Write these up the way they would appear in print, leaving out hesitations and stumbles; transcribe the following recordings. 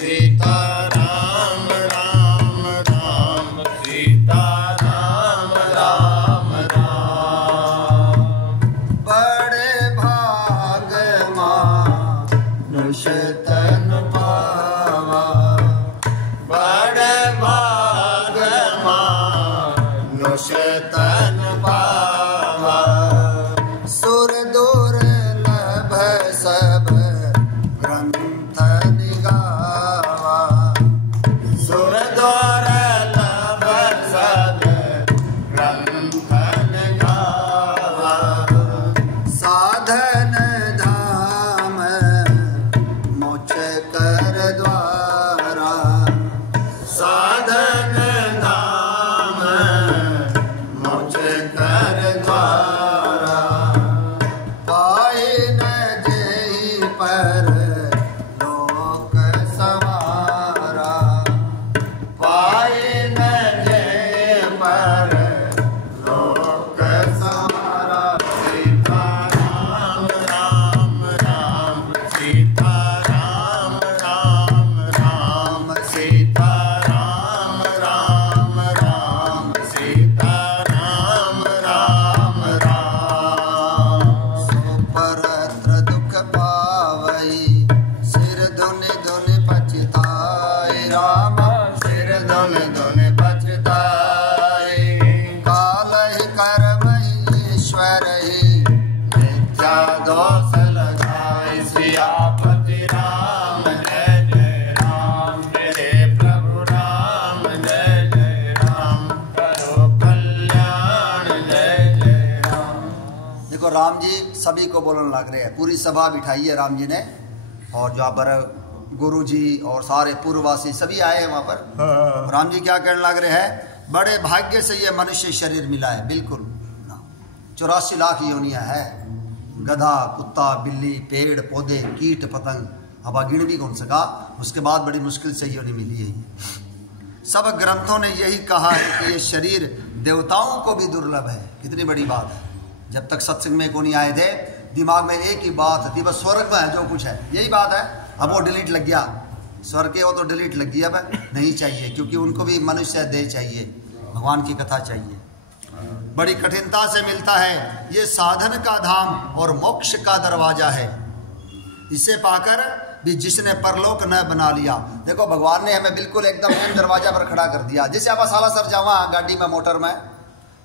सीता राम राम राम सीता राम राम राम। बड़े भाग मानुष तन पावा, बड़े भाग मानुष तन पावा। सुर दुर्लभ सब ग्रंथ निगावा, सुर दुर्लभ सब ग्रंथ निगावा। साधन धाम मोक्ष कर द्वारा, साधन धाम मोक्ष कर द्वारा। पाए न जेहि पर लोक सवारा, पाए न जय पर लोक सवारा। सीता राम राम राम सीता राम राम राम सीता राम राम राम सीता राम राम राम। परत्र दुख पावई, सिर धुनि धुनि पछताई राम, सिर धुन धुन पछताए। काल ही कर्म ईश्वर ही, मिथ्या दोष लगाए। सियापति राम जय जय राम, तेरे प्रभु राम जय जय राम, करो कल्याण जय जय राम। देखो राम जी सभी को बोलने लग रहे हैं, पूरी सभा बिठाई है राम जी ने, और जहाँ पर गुरु जी और सारे पूर्ववासी सभी आए हैं वहाँ पर। राम जी क्या कहने लग रहे हैं, बड़े भाग्य से ये मनुष्य शरीर मिला है। बिल्कुल 84 लाख योनियां है, गधा कुत्ता बिल्ली पेड़ पौधे कीट पतंग, अब गिन भी कौन सका, उसके बाद बड़ी मुश्किल से योनि मिली है। सब ग्रंथों ने यही कहा है कि ये शरीर देवताओं को भी दुर्लभ है। कितनी बड़ी बात है। जब तक सत्संग में को नहीं आए थे, दिमाग में एक ही बात थी, बस स्वर्ग में है जो कुछ है, यही बात है। अब वो डिलीट लग गया, स्वर्ग के वो तो डिलीट लग गया, अब नहीं चाहिए, क्योंकि उनको भी मनुष्य देह चाहिए, भगवान की कथा चाहिए। बड़ी कठिनता से मिलता है, ये साधन का धाम और मोक्ष का दरवाजा है। इसे पाकर भी जिसने परलोक न बना लिया। देखो भगवान ने हमें बिल्कुल एकदम मेन दरवाजा पर खड़ा कर दिया। जैसे आप सालासर जावा गाड़ी में मोटर में,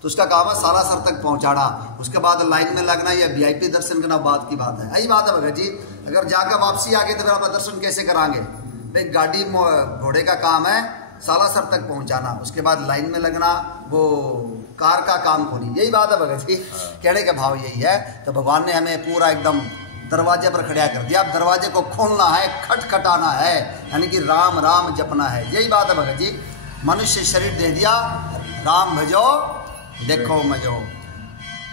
तो उसका काम है सालासर तक पहुंचाना, उसके बाद लाइन में लगना या वीआईपी दर्शन करना बात की बात है। यही बात है भगत जी, अगर जाकर वापसी आ गए तो फिर आप दर्शन कैसे कराएंगे भाई। गाड़ी घोड़े का काम है सालासर तक पहुंचाना, उसके बाद लाइन में लगना वो कार का काम को नहीं। यही बात है भगत जी, कहने का भाव यही है। तो भगवान ने हमें पूरा एकदम दरवाजे पर खड़ा कर दिया। अब दरवाजे को खोलना है, खटखटाना है, यानी कि राम राम जपना है। यही बात है भगत जी। मनुष्य शरीर दे दिया, राम भजो देखो मजो।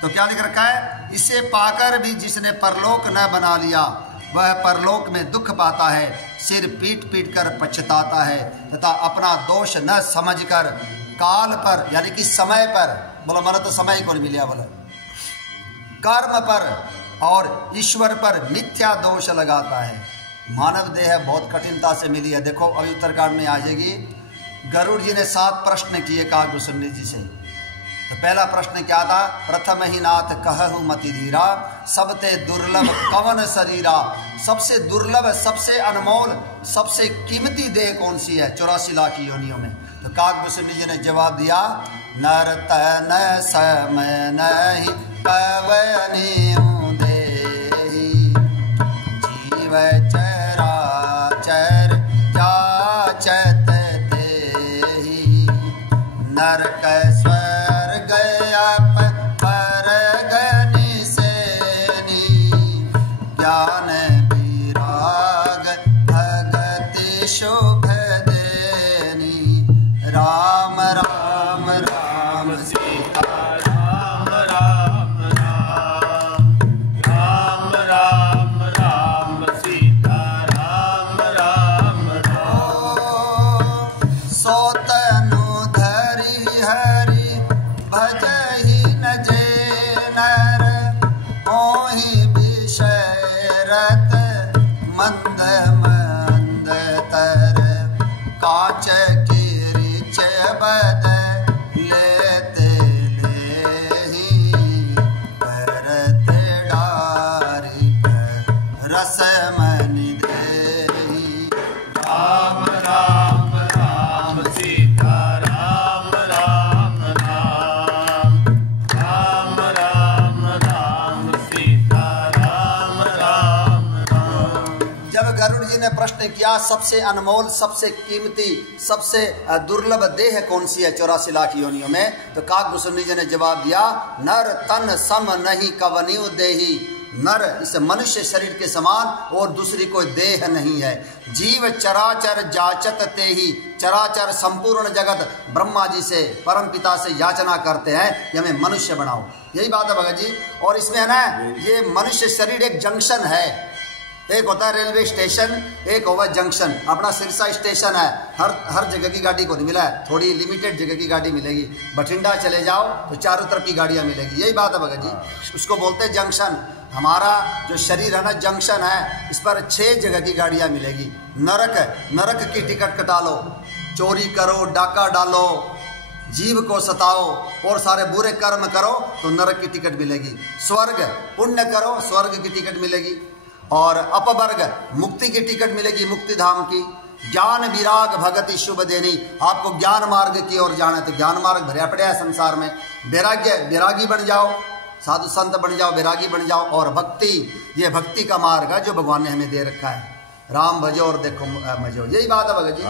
तो क्या लिख रखा है, इसे पाकर भी जिसने परलोक न बना लिया, वह परलोक में दुख पाता है, सिर पीट पीट कर पछताता है, तथा अपना दोष न समझकर काल पर यानी कि समय पर, बोलो मैंने तो समय ही कौन मिलिया, बोलो कर्म पर और ईश्वर पर मिथ्या दोष लगाता है। मानव देह बहुत कठिनता से मिली है। देखो अभी उत्तरकांड में आ जाएगी, गरुड़ जी ने 7 प्रश्न किए काकभूषुंडी जी से। तो पहला प्रश्न क्या था, प्रथम ही नाथ कहहु मति धीरा, सबते दुर्लभ कवन शरीरा। सबसे दुर्लभ, सबसे अनमोल, सबसे कीमती देह कौन सी है 84 लाख योनियों में। तो काकभूषुंडी जी ने जवाब दिया, नर तन समय नहीं पवनी देहि, जीव चराचर जाचत तेहि, नरक स्वर्ग पर गनि सेनि, ज्ञान विराग भगति शुभ देनि, राम राम राम सीता राम राम राम, राम राम राम सीता राम राम राम। सो तनु धरि हरि भजहि न जे नर, मोहि विषय रत मंद मंद तर, प्रश्न किया सबसे अनमोल, सबसे कीमती, सबसे दुर्लभ देह कौन सी है 84 लाख योनियों में? तो काकभूषुंडी जी ने जवाब दिया, नर तन सम नहीं कवनियो देही। नर इस मनुष्य शरीर के समान और दूसरी कोई देह नहीं है। जीव चराचर जाचत ते ही, चराचर संपूर्ण जगत ब्रह्मा जी से, परम पिता से याचना करते हैं कि हमें मनुष्य बनाओ। यही बात है भगत जी। और इसमें है ना, ये मनुष्य शरीर एक जंक्शन है। एक होता है रेलवे स्टेशन, एक होगा जंक्शन। अपना सिरसा स्टेशन है, हर जगह की गाड़ी को नहीं मिला है, थोड़ी लिमिटेड जगह की गाड़ी मिलेगी। बठिंडा चले जाओ तो चारों तरफ की गाड़ियां मिलेगी। यही बात है भगत जी, उसको बोलते हैं जंक्शन। हमारा जो शरीर है ना जंक्शन है, इस पर 6 जगह की गाड़ियां मिलेगी। नरक की टिकट कटा लो, चोरी करो, डाका डालो, जीव को सताओ और सारे बुरे कर्म करो तो नरक की टिकट मिलेगी। स्वर्ग पुण्य करो, स्वर्ग की टिकट मिलेगी। और अपवर्ग मुक्ति की टिकट मिलेगी, मुक्ति धाम की। ज्ञान विराग भगति शुभ देनी, आपको ज्ञान मार्ग की ओर जाना है तो ज्ञान मार्ग भरा पड़ा है संसार में। वैराग्य, वैरागी बन जाओ, साधु संत बन जाओ, वैरागी बन जाओ। और भक्ति, ये भक्ति का मार्ग है जो भगवान ने हमें दे रखा है। राम भजो और देखो मजो, यही बात है भगत जी।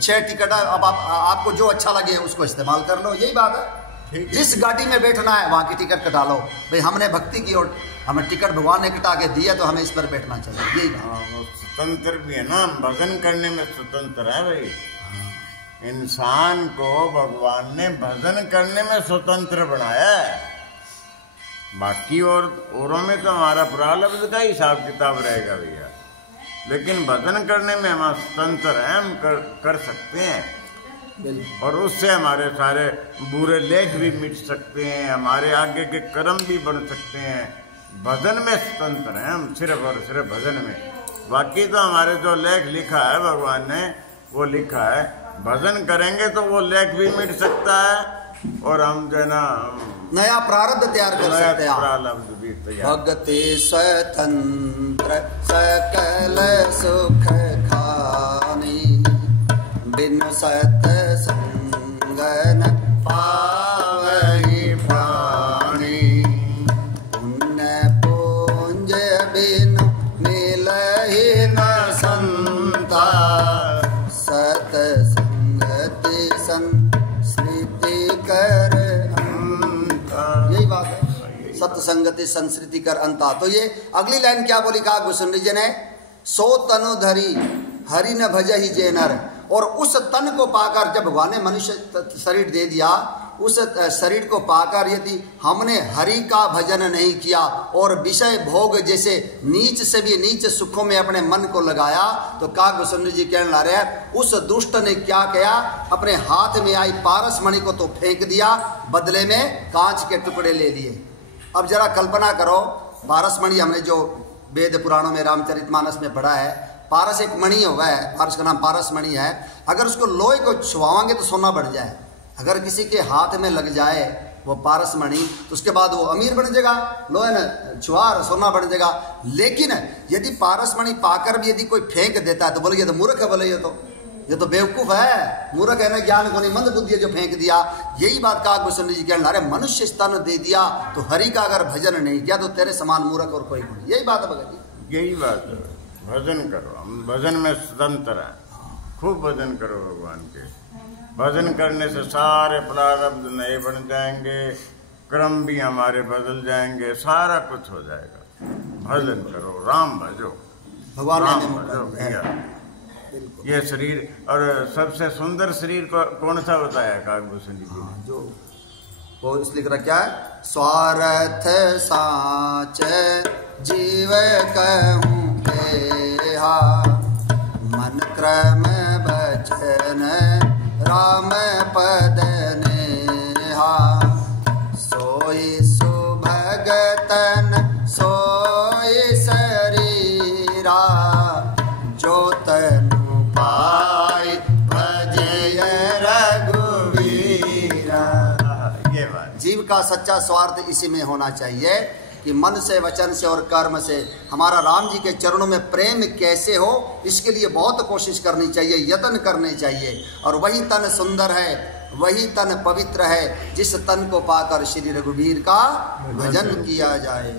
6 टिकट है, अब आपको जो अच्छा लगे उसको इस्तेमाल कर लो, यही बात है। जिस गाड़ी में बैठना है वहां की टिकट कटा लो। भाई हमने भक्ति की और हमें टिकट भगवान ने कटा के दिया तो हमें इस पर बैठना चाहिए, यही बात। स्वतंत्र भी है ना, भजन करने में स्वतंत्र है भाई। इंसान को भगवान ने भजन करने में स्वतंत्र बनाया है। बाकी औरों में तो हमारा प्रारब्ध का हिसाब किताब रहेगा भैया, लेकिन भजन करने में हम स्वतंत्र हैं, हम कर सकते हैं। और उससे हमारे सारे बुरे लेख भी मिट सकते हैं, हमारे आगे के कर्म भी बन सकते हैं। भजन में स्वतंत्र हैं हम, सिर्फ और सिर्फ भजन में। बाकी तो हमारे जो लेख लिखा है भगवान ने, वो लिखा है भजन करेंगे तो वो लेख भी मिट सकता है और हम जो है ना नया प्रारब्ध तैयार कर सकते हैं। प्रारब्ध भी तैयार। भक्ति स्वतंत्र सकल सुख खानी, बिन सत्संगन पावहि प्राणी। पुण्य पुंज बिन मिलहि न संता, सत्संगति संस्कृति कर। यही बात है, सत्संगति संस्कृति कर अंता। तो ये अगली लाइन क्या बोली काकभूषुंडी जी ने, सो तनु धरी हरि न भजहि जे नर। और उस तन को पाकर, जब भगवान ने मनुष्य शरीर दे दिया, उस शरीर को पाकर यदि हमने हरि का भजन नहीं किया और विषय भोग जैसे नीच से भी नीच सुखों में अपने मन को लगाया, तो काकभूषुंडी जी कहने ला रहे हैं, उस दुष्ट ने क्या किया, अपने हाथ में आई पारस मणि को तो फेंक दिया, बदले में कांच के टुकड़े ले लिए। अब जरा कल्पना करो, पारस मणि हमने जो वेद पुराणों में रामचरितमानस में पढ़ा है, पारस एक मणि होगा है, पारस का नाम पारस मणि है। अगर उसको लोहे को छुआवाएंगे तो सोना बन जाए। अगर किसी के हाथ में लग जाए वो पारस मणि, तो उसके बाद वो अमीर बन जाएगा, लोहे न छुआ सोना बन जाएगा। लेकिन यदि पारस मणि पाकर भी यदि कोई फेंक देता है तो बोले ये तो मूर्ख है, बोले ये तो बेवकूफ है, मूर्ख है ना, ज्ञान को नहीं, मंद बुद्धि जो फेंक दिया। यही बात काकभूषुंडी जी कहने ला रहे, मनुष्य स्तन दे दिया तो हरि का अगर भजन नहीं किया तो तेरे समान मूर्ख और कोई नहीं। यही बात है भगत जी, यही बात है। भजन करो, हम भजन में स्वतंत्र हैं, खूब भजन करो भगवान के। भजन करने से सारे प्रारब्ध नए बन जाएंगे, क्रम भी हमारे बदल जाएंगे, सारा कुछ हो जाएगा। भजन करो, राम भजो, भगवान राम भजो भैया। ये शरीर, और सबसे सुंदर शरीर कौन सा बताया काकभूषुंडी जी ने? जो वो इस लिख रहा क्या है, स्वार्थ साच जीव कहूँ केहा, मन क्रम बचन राम पद नेहा। सोई सुभगतन सोई शरीरा, जो तनु पाई भजय रघुवीरा। ये बात, जीव का सच्चा स्वार्थ इसी में होना चाहिए कि मन से, वचन से और कर्म से हमारा राम जी के चरणों में प्रेम कैसे हो, इसके लिए बहुत कोशिश करनी चाहिए, यत्न करने चाहिए। और वही तन सुंदर है, वही तन पवित्र है, जिस तन को पाकर श्री रघुवीर का भजन किया जाए।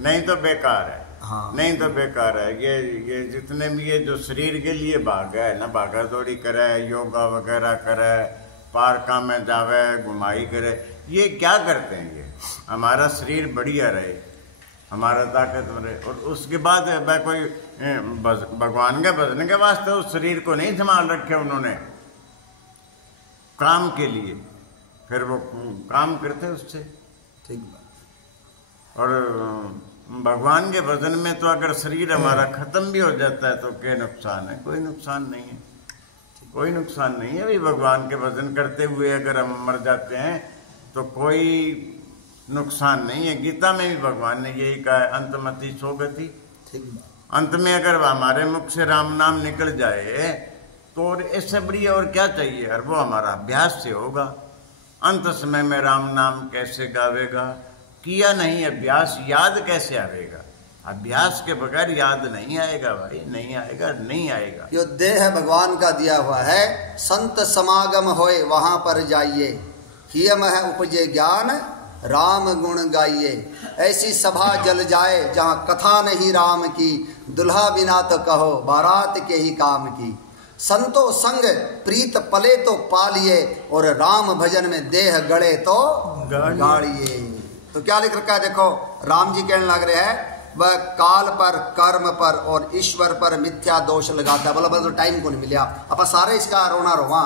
नहीं तो बेकार है। हाँ। नहीं तो बेकार है। ये जितने भी ये जो शरीर के लिए भाग है ना, भागा दौड़ी करे, योगा वगैरह करे, पार्का में जावे, घुमाई करे, ये क्या करते हैं? ये हमारा शरीर बढ़िया रहे, हमारा ताकतवर है, और उसके बाद कोई भगवान के भजन के वास्ते उस शरीर को नहीं संभाल रखे उन्होंने काम के लिए, फिर वो काम करते उससे। ठीक। और भगवान के भजन में तो अगर शरीर हमारा खत्म भी हो जाता है तो क्या नुकसान है? कोई नुकसान नहीं है, कोई नुकसान नहीं है। अभी भगवान के भजन करते हुए अगर हम मर जाते हैं तो कोई नुकसान नहीं है। गीता में भी भगवान ने यही कहा है, अंतमति सोगति। अंत में अगर हमारे मुख से राम नाम निकल जाए तो इससे बढ़िया और क्या चाहिए? और वो हमारा अभ्यास से होगा। अंत समय में राम नाम कैसे गावेगा? किया नहीं अभ्यास, याद कैसे आएगा? अभ्यास के बगैर याद नहीं आएगा भाई, नहीं आएगा, नहीं आएगा। यो देह भगवान का दिया हुआ है, संत समागम होए वहां पर जाइए, हियम है उपजे ज्ञान राम गुण गाइए। ऐसी सभा जल जाए जहां कथा नहीं राम की, दुल्हा बिना तो कहो बारात के ही काम की। संतो संग प्रीत पले तो पालिए, और राम भजन में देह गड़े तो गाड़िए। तो क्या लिख रखा है देखो, राम जी कहने लग रहे हैं वह काल पर, कर्म पर और ईश्वर पर मिथ्या दोष लगाता है। बोला तो टाइम को नहीं मिला, अपन सारे इसका रोना रोवा।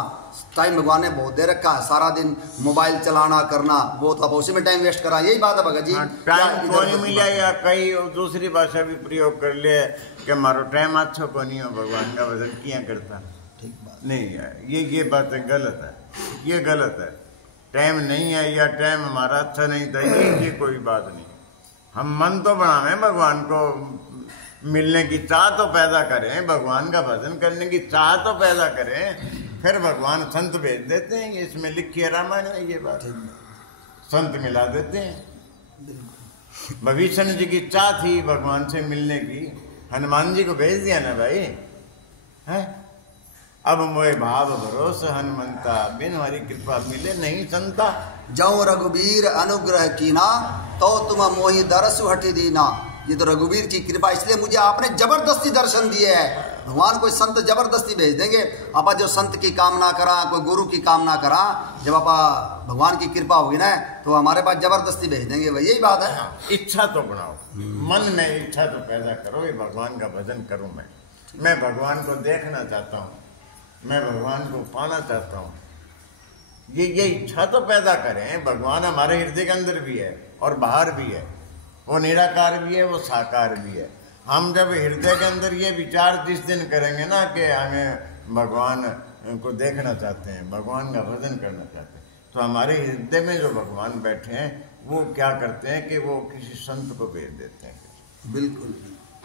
टाइम भगवान ने बहुत दे रखा है, सारा दिन मोबाइल चलाना करना, वो तो अब उसी में टाइम वेस्ट करा। यही बात है भगत जी। टाइम को नहीं मिला, या कई दूसरी भाषा भी प्रयोग कर ले कि मारो टाइम अच्छा को नहीं हो भगवान का भजन किया करता। ठीक बात नहीं है, ये बात गलत है, ये गलत है। टाइम नहीं है या टाइम हमारा अच्छा नहीं था, ये कोई बात नहीं। हम मन तो बनावे भगवान को मिलने की चाह तो पैदा करें, भगवान का भजन करने की चाह तो पैदा करें, फिर भगवान संत भेज देते हैं। इसमें लिखी है रामायण में ये बात, संत मिला देते हैं। विभीषण जी की चाह थी भगवान से मिलने की, हनुमान जी को भेज दिया ना भाई, है? अब मोए भाव भरोसा हनुमंता, बिन हमारी कृपा मिले नहीं संता। जौ रघुबीर अनुग्रह कीना, तो तुम मोहि दरसु हटि दीना। ये तो रघुबीर की कृपा, इसलिए मुझे आपने जबरदस्ती दर्शन दिए है। भगवान कोई संत जबरदस्ती भेज देंगे? आपा जो संत की कामना करा, कोई गुरु की कामना करा, जब आपा भगवान की कृपा होगी ना तो हमारे पास जबरदस्ती भेज देंगे। वही यही बात है। इच्छा तो बनाओ, मन में इच्छा तो पैदा करो, ये भगवान का भजन करूं मैं भगवान को देखना चाहता हूँ, मैं भगवान को पाना चाहता हूँ। ये इच्छा तो पैदा करें। भगवान हमारे हृदय के अंदर भी है और बाहर भी है, वो निराकार भी है, वो साकार भी है। हम जब हृदय के अंदर ये विचार जिस दिन करेंगे ना कि हमें भगवान को देखना चाहते हैं, भगवान का भजन करना चाहते हैं, तो हमारे हृदय में जो भगवान बैठे हैं वो क्या करते हैं कि वो किसी संत को भेज देते हैं। बिल्कुल।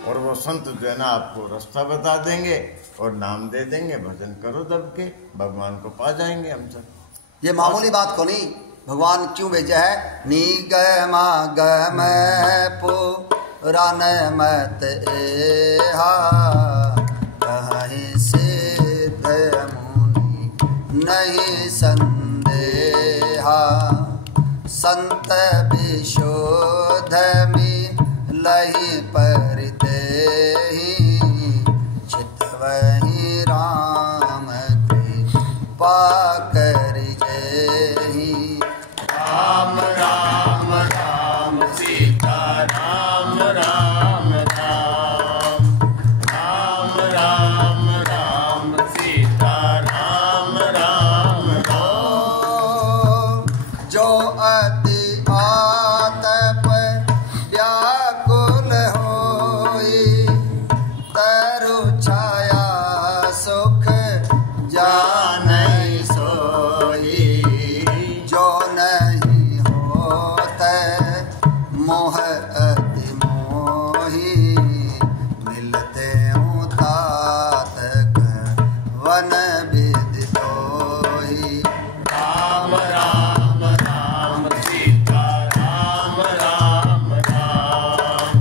और वो संत जो है ना आपको रास्ता बता देंगे और नाम दे देंगे, भजन करो दब के, भगवान को पा जाएंगे हम सब। ये मामूली बात को नहीं, भगवान क्यों भेजा है? निगमा गम पुराण मत एहा, कहीं सिद्ध मुनि नहीं संदेहा। संत विशोध मिलहि परिते ही, चितवहि राम कृपा करिजेहि। राम राम राम सीता राम राम राम, राम राम राम सीता राम राम राम। जो अति आतप व्याकुल होई, तरु छाया सुख जानहि सोई। जो नहीं होत मोह अति मोही, मिलते हूँ तात वन विदि तोही। राम राम राम सीता राम राम राम,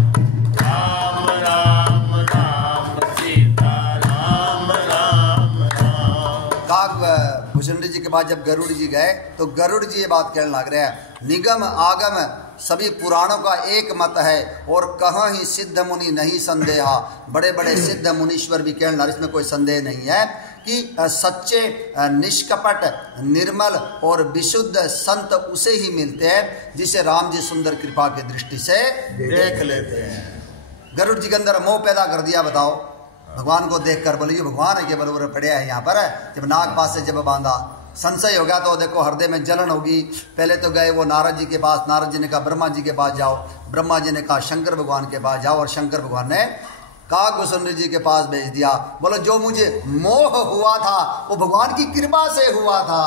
राम राम राम सीता राम राम राम। काकभूषण जी के बाद जब गरुड़ जी गए तो गरुड़ जी ये बात कहने लग रहे हैं, निगम आगम सभी पुराणों का एक मत है और कहाँ ही सिद्ध मुनि नहीं संदेहा। बड़े बड़े सिद्ध मुनीश्वर भी कहना, इसमें कोई संदेह नहीं है कि सच्चे निष्कपट निर्मल और विशुद्ध संत उसे ही मिलते हैं जिसे राम जी सुंदर कृपा की दृष्टि से देख लेते हैं। गरुड़ जी के अंदर मोह पैदा कर दिया, बताओ, भगवान को देखकर बोले ये भगवान है के बराबर पड़े हैं यहाँ पर। जब नाग पास से जब बांधा, संशय हो गया तो देखो हृदय में जलन होगी। पहले तो गए वो नारद जी के पास, नारद जी ने कहा ब्रह्मा जी के पास जाओ, ब्रह्मा जी ने कहा शंकर भगवान के पास जाओ, और शंकर भगवान ने काकभूषण जी के पास भेज दिया। बोलो जो मुझे मोह हुआ था वो भगवान की कृपा से हुआ था,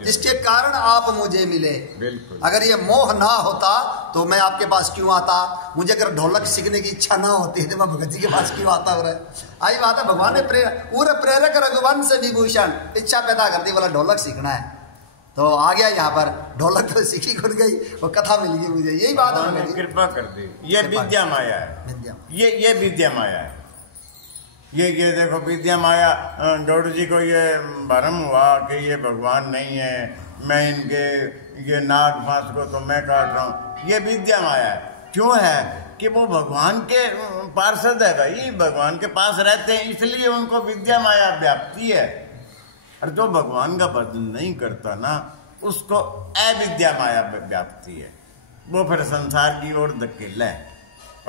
जिसके कारण आप मुझे मिले। अगर ये मोह ना होता तो मैं आपके पास क्यों आता? मुझे अगर ढोलक सीखने की इच्छा ना होती तो मैं भगत जी के पास क्यों आता? आई बात है, भगवान ने प्रेरक रघुवंश विभूषण इच्छा पैदा कर दी, बोला ढोलक सीखना है तो आ गया यहाँ पर। ढोलक तो सीखी खुद गई, वो कथा मिल गई मुझे, यही बात है, कृपा कर दी। ये विद्या माया है, ये विद्या माया है। ये देखो विद्या माया, गौड़ जी को ये भ्रम हुआ कि ये भगवान नहीं है, मैं इनके ये नाग फांस को तो मैं काट रहा हूँ। ये विद्या माया है। क्यों है कि वो भगवान के पार्षद है भाई, भगवान के पास रहते हैं, इसलिए उनको विद्या माया व्याप्ति है। और जो भगवान का भजन नहीं करता ना, उसको अविद्या माया व्याप्ति है, वो फिर संसार की ओर धकेला है।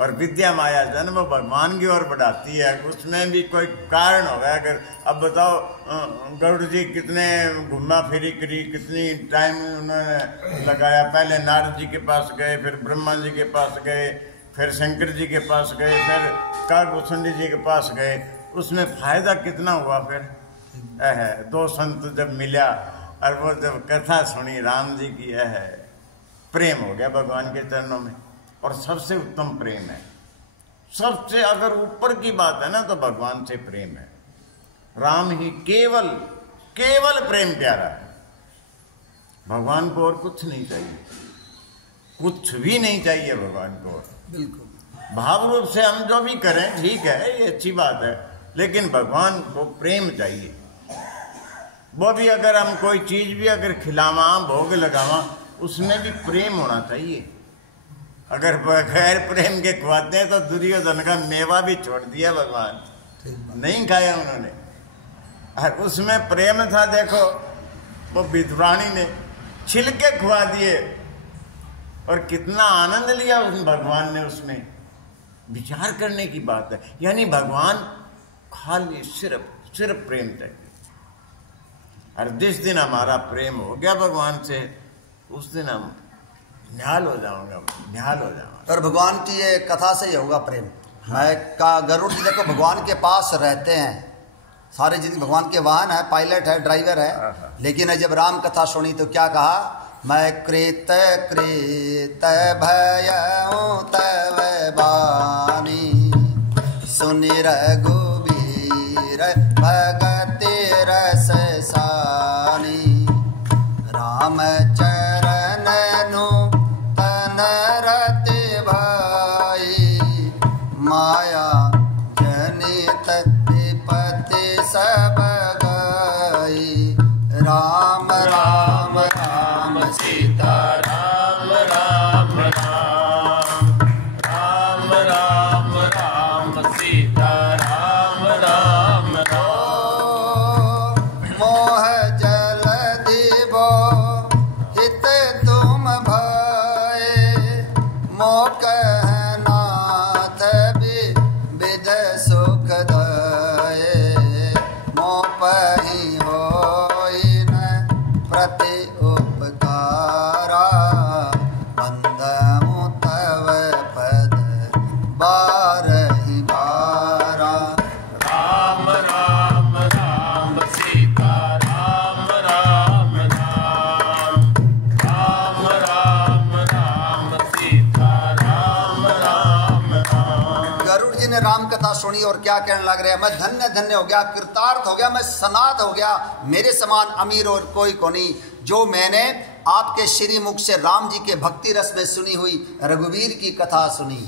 और विद्या माया जन्म भगवान की ओर बढ़ाती है, उसमें भी कोई कारण होगा। अगर अब बताओ गरुड़ जी कितने घुमा फिरी करी, कितनी टाइम उन्होंने लगाया। पहले नारद जी के पास गए, फिर ब्रह्मा जी के पास गए, फिर शंकर जी के पास गए, फिर काकभूषण जी के पास गए। उसमें फायदा कितना हुआ? फिर दो संत जब मिला और वो जब कथा सुनी राम जी की, प्रेम हो गया भगवान के चरणों में। और सबसे उत्तम प्रेम है, सबसे अगर ऊपर की बात है ना तो भगवान से प्रेम है। राम ही केवल प्रेम प्यारा है। भगवान को और कुछ नहीं चाहिए, कुछ भी नहीं चाहिए भगवान को। बिल्कुल भाव रूप से हम जो भी करें ठीक है, ये अच्छी बात है, लेकिन भगवान को प्रेम चाहिए। वो भी अगर हम कोई चीज भी अगर खिलावा, भोग लगावा, उसमें भी प्रेम होना चाहिए। अगर बगैर प्रेम के खुआते हैं तो दुर्योधन का मेवा भी छोड़ दिया भगवान, नहीं खाया उन्होंने। और उसमें प्रेम था, देखो वो विद्वानी ने छिलके खुआ दिए और कितना आनंद लिया उस भगवान ने। उसमें विचार करने की बात है। यानी भगवान खाली सिर्फ प्रेम चाहिए। और जिस दिन हमारा प्रेम हो गया भगवान से, उस दिन हम निहाल हो जाऊंगा। और भगवान की ये कथा से ही होगा प्रेम। मैं का गरुड़ जी देखो भगवान के पास रहते हैं, सारे जितने भगवान के वाहन है, पायलट है, ड्राइवर है। लेकिन जब राम कथा सुनी तो क्या कहा? मैं कृत भयऊं तव बानी, सुनि रघुबीर भगति रस सानी। राम चरण नु तन रति भाई, माया जनित विपत्ति सब गई। राम राम राम सीता राम राम राम, राम राम राम सीता राम राम राम। मोह जल दिवो हित तुम भय, मोक नाथ विद सुख दये। मोपहि होइन प्रति उपकारा, बंदमु तव पद बारहि बारा। राम राम राम सीता राम राम राम, राम राम राम सीता राम राम राम। गरुड़ जी ने राम कथा सुनी और क्या कहने लग रहे हैं? मैं धन्य धन्य हो गया, कृतार्थ हो गया, मैं सनात हो गया, मेरे समान अमीर और कोई को नहीं। जो मैंने आपके श्री मुख से राम जी के भक्ति रस में सुनी हुई रघुवीर की कथा सुनी।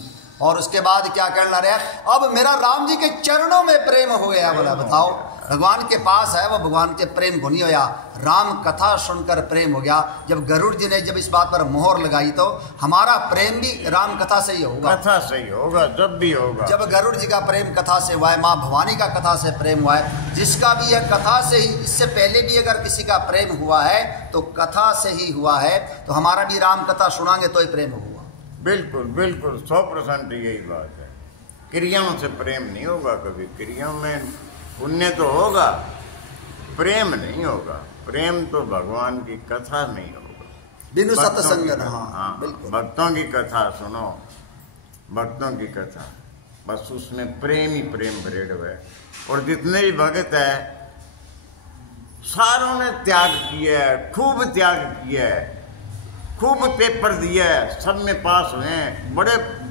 और उसके बाद क्या कहने लग रहा है? अब मेरा राम जी के चरणों में प्रेम हो गया। बोला बताओ, भगवान के पास है वो भगवान के प्रेम को नहीं होया, राम कथा सुनकर प्रेम हो गया। जब गरुड़ जी ने जब इस बात पर मोहर लगाई तो हमारा प्रेम भी राम कथा से ही होगा, कथा से ही होगा, जब भी होगा। जब गरुड़ जी का प्रेम कथा से हुआ है, माँ भवानी का कथा से प्रेम हुआ है, जिसका भी यह कथा से ही, इससे पहले भी अगर किसी का प्रेम हुआ है तो कथा से ही हुआ है, तो हमारा भी राम कथा सुनाएंगे तो ही प्रेम होगा। बिल्कुल बिल्कुल 100% यही बात है। क्रियाओं से प्रेम नहीं होगा कभी, क्रियाओं में पुण्य तो होगा, प्रेम नहीं होगा। प्रेम तो भगवान की कथा में ही होगा, बिनु सत्संग। हाँ, बिल्कुल, भक्तों की कथा सुनो, भक्तों की कथा, बस उसमें प्रेम ही प्रेम भरे हुए है। और जितने भी भगत है सारों ने त्याग किया है, खूब त्याग किया है, खूब पेपर दिया है, सब में पास हुए हैं,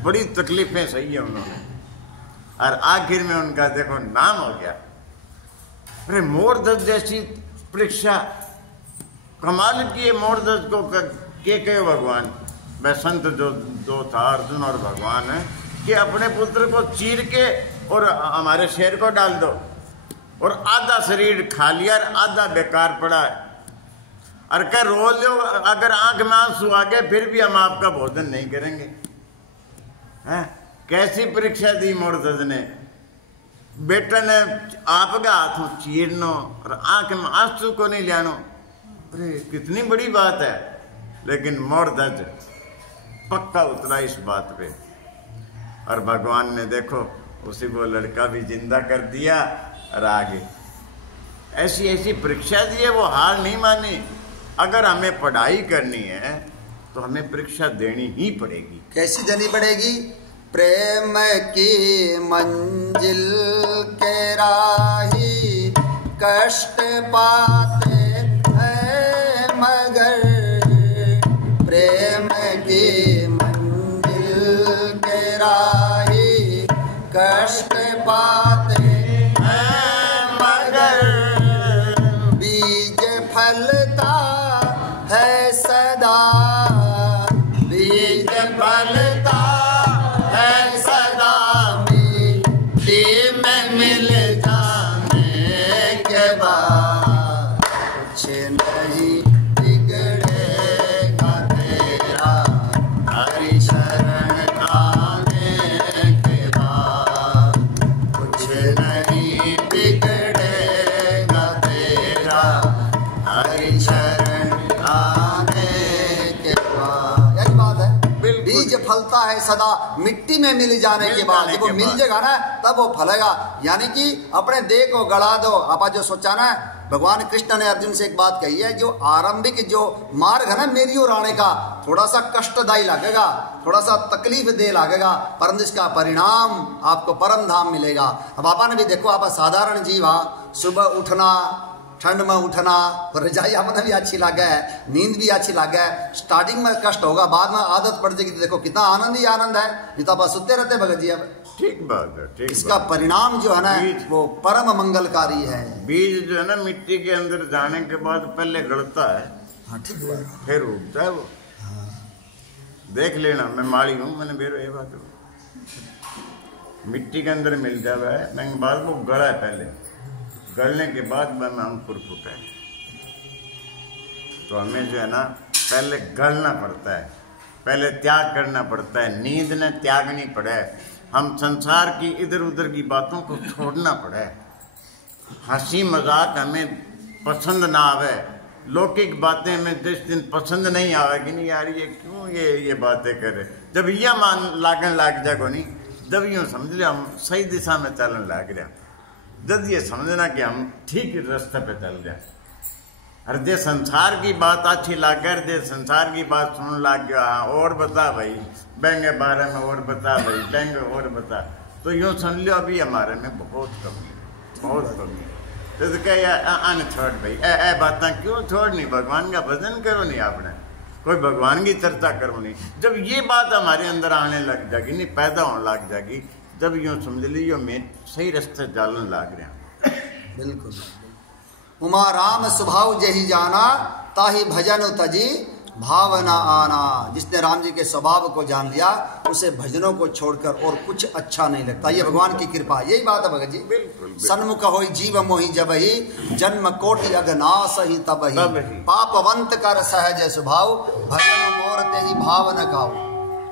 बड़ी तकलीफें सही है उन्होंने, और आखिर में उनका देखो नाम हो गया। अरे मोरध्वज जैसी परीक्षा कमाल की है, मोरध्वज को के भगवान वह संत जो दो था, अर्जुन और भगवान है, कि अपने पुत्र को चीर के और हमारे शेर को डाल दो, और आधा शरीर खा लिया और आधा बेकार पड़ा है, और कह रो लो, अगर आंख में आंसू आ गए फिर भी हम आपका भोजन नहीं करेंगे। हैं? कैसी परीक्षा दी मोरध्वज ने, बेटा ने आपका हाथों चीरनो और आंख में आंसू को नहीं लानो, अरे कितनी बड़ी बात है। लेकिन मोरध्वज पक्का उतरा इस बात पे, और भगवान ने देखो उसी वो लड़का भी जिंदा कर दिया और आगे ऐसी ऐसी परीक्षा दी है, वो हार नहीं मानी। अगर हमें पढ़ाई करनी है तो हमें परीक्षा देनी ही पड़ेगी। कैसी देनी पड़ेगी? प्रेम की मंजिल के राही कष्ट पाते हैं मगर, प्रेम की मंजिल के राही कष्ट पाते हैं मगर, बीज फलता है सदा, बीज फलता है सदा, मिट्टी में मिल जाने के बाद कुछ नहीं बिगड़ेगा तेरा, हरि शरण आने के बाद कुछ नहीं बिगड़ेगा तेरा, हरि शरण आने के बाद। यही बात है, बीज फलता है सदा, मिट्टी में मिल जाने के बाद, जब वो मिल जाएगा ना तब वो फलेगा। यानी कि अपने देह को गड़ा दो। आपा जो सोचा ना, भगवान कृष्ण ने अर्जुन से एक बात कही है, जो आरंभिक जो मार्ग है ना मेरी ओर आने का, थोड़ा सा कष्टदायी लगेगा, थोड़ा सा तकलीफ दे लगेगा, परंतु इसका परिणाम आपको परम धाम मिलेगा। अब आपा ने भी देखो, आप साधारण जीव, सुबह उठना, ठंड में उठना, रजाई आपने भी अच्छी लगा है, नींद भी अच्छी लगा है, स्टार्टिंग में कष्ट होगा, बाद में आदत पड़ जाएगी, तो देखो कितना आनंद ही आनंद है। नहीं तो आप सुते रहते भगत जी। अब ठीक बात है, ठीक। इसका परिणाम जो है ना वो परम मंगलकारी है। बीज जो है ना मिट्टी के अंदर जाने के बाद पहले गलता है, हाँ ठीक है, फिर उगता है वो। देख लेना, मैं माड़ी हूँ, मैंने बेरो ये बात मिट्टी के अंदर मिल जावा है, मैं बाद वो गड़ा है, पहले गलने के बाद में अंकुर फूटा है। तो हमें जो है ना पहले गलना पड़ता है, पहले त्याग करना पड़ता है। नींद ने त्यागनी पड़े, हम संसार की इधर उधर की बातों को छोड़ना पड़े। हंसी मजाक हमें पसंद ना आवे, लौकिक बातें हमें जिस दिन पसंद नहीं आवेगी, नहीं यार ये क्यों ये बातें करे, जब यह मान लागन लाग जाएगो नहीं, जब यूँ समझ लिया हम सही दिशा में चलन लाग रहा, जब ये समझना कि हम ठीक रास्ते पे चल रहे। और जे संसार की बात अच्छी लग गई, जे संसार की बात सुन लग गया, हाँ और बता भाई बैंक के बारे में, और बता भाई बैंक और बता, तो यूँ समझ लो अभी हमारे में बहुत कमी है, बहुत कमी है। तो क्या आने छोड़ भाई, ए बातें क्यों छोड़नी, भगवान का भजन करो नहीं, आपने कोई भगवान की चर्चा करो नहीं। जब ये बात हमारे अंदर आने लग जाएगी, नहीं पैदा होने लग जाएगी, जब यूँ समझ लीजिए मैं सही रास्ते जालन लाग रहा। बिल्कुल। उमा राम स्वभाव जही जाना, ताही भजन तजी भावना आना। जिसने राम जी के स्वभाव को जान लिया उसे भजनों को छोड़कर और कुछ अच्छा नहीं लगता। ये भगवान की कृपा, यही बात है भगत जी। सन्मुख होई जीव मोहि जब ही, जन्म कोटि अगनाश ही तब ही, पापवंत कर सहज स्वभाव, भजन मोर ते ही भाव न खाओ।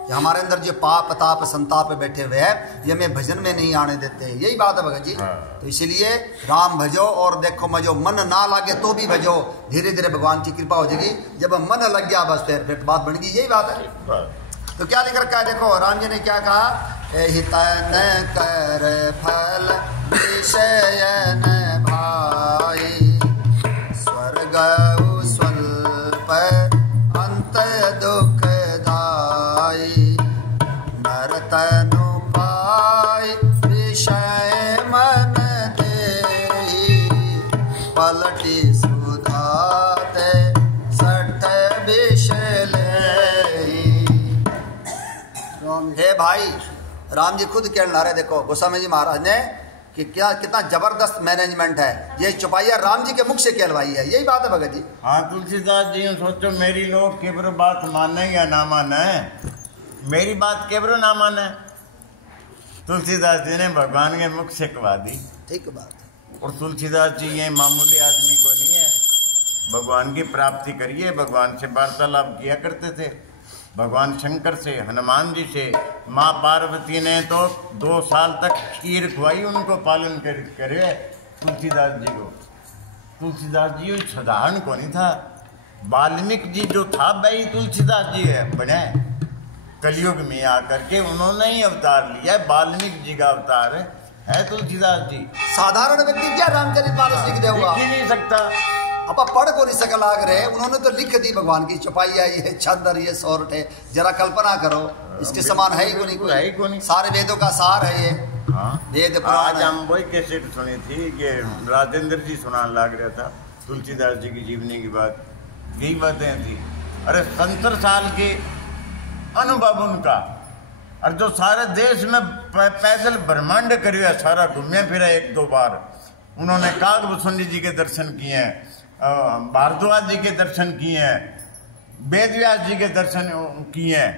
हमारे अंदर जो पाप ताप संताप बैठे हुए हैं ये हमें भजन में नहीं आने देते, यही बात है भगत जी। तो इसलिए राम भजो और देखो मजो, मन ना लागे तो भी भजो, धीरे धीरे भगवान की कृपा हो जाएगी। जब मन लग गया बस फिर बात बन गई, यही बात है। तो क्या लिख रखा है देखो, राम जी ने क्या कहा, हितन कर फल विषयन भाई, स्वर्ग स्वल्प अंत दुख तनु पाई, विषय मन देहि, पलटी सुधाते सठ विषय लेहि। हे भाई, राम जी खुद कहने ला रहे, देखो गोस्वामी जी महाराज ने कि क्या कितना जबरदस्त मैनेजमेंट है। ये चौपाइया राम जी के मुख से कहलवाई है, यही बात है भगत जी। हाँ तुलसीदास जी, सोचो मेरी लोग केवल बात माने या ना माने, मेरी बात केवरो ना माने, तुलसीदास जी ने भगवान के मुख से कहा दी। ठीक बात है। और तुलसीदास जी ये मामूली आदमी को नहीं है, भगवान की प्राप्ति करिए, भगवान से वार्तालाप किया करते थे। भगवान शंकर से, हनुमान जी से, माँ पार्वती ने तो 2 साल तक खीर खुआई, उनको पालन करे तुलसीदास जी को। तुलसीदास जी साधारण को नहीं था, वाल्मीकि जी जो था भाई तुलसीदास जी है बने, कलयुग में आकर के उन्होंने ही अवतार लिया है, वाल्मीकि जी का अवतार है तुलसीदास जी। साधारण व्यक्ति क्या रामचरितमानस लिख देगा, लिख ही नहीं सकता। अब पढ़ को नहीं सका लाग रहे, उन्होंने तो लिख दी भगवान की चौपाइया, ये छंदर ये सौरठ है, जरा कल्पना करो इसके समान है ही को नहीं, है ही को नहीं। सारे वेदों का सार है ये। हाँ। वेद पुराण। आज हम वही कैसेट सुनी थी कि राजेंद्र जी सुनाने लग रहा था तुलसीदास जी की जीवनी की बात, यही बातें थी। अरे 70 साल के अनुभव उनका, और जो सारे देश में पैदल ब्रह्मांड करिए, सारा घूमे फिरा 1-2 बार। उन्होंने कागभूषणी जी के दर्शन किए हैं, भारद्वाज जी के दर्शन किए हैं, वेदव्यास जी के दर्शन किए हैं।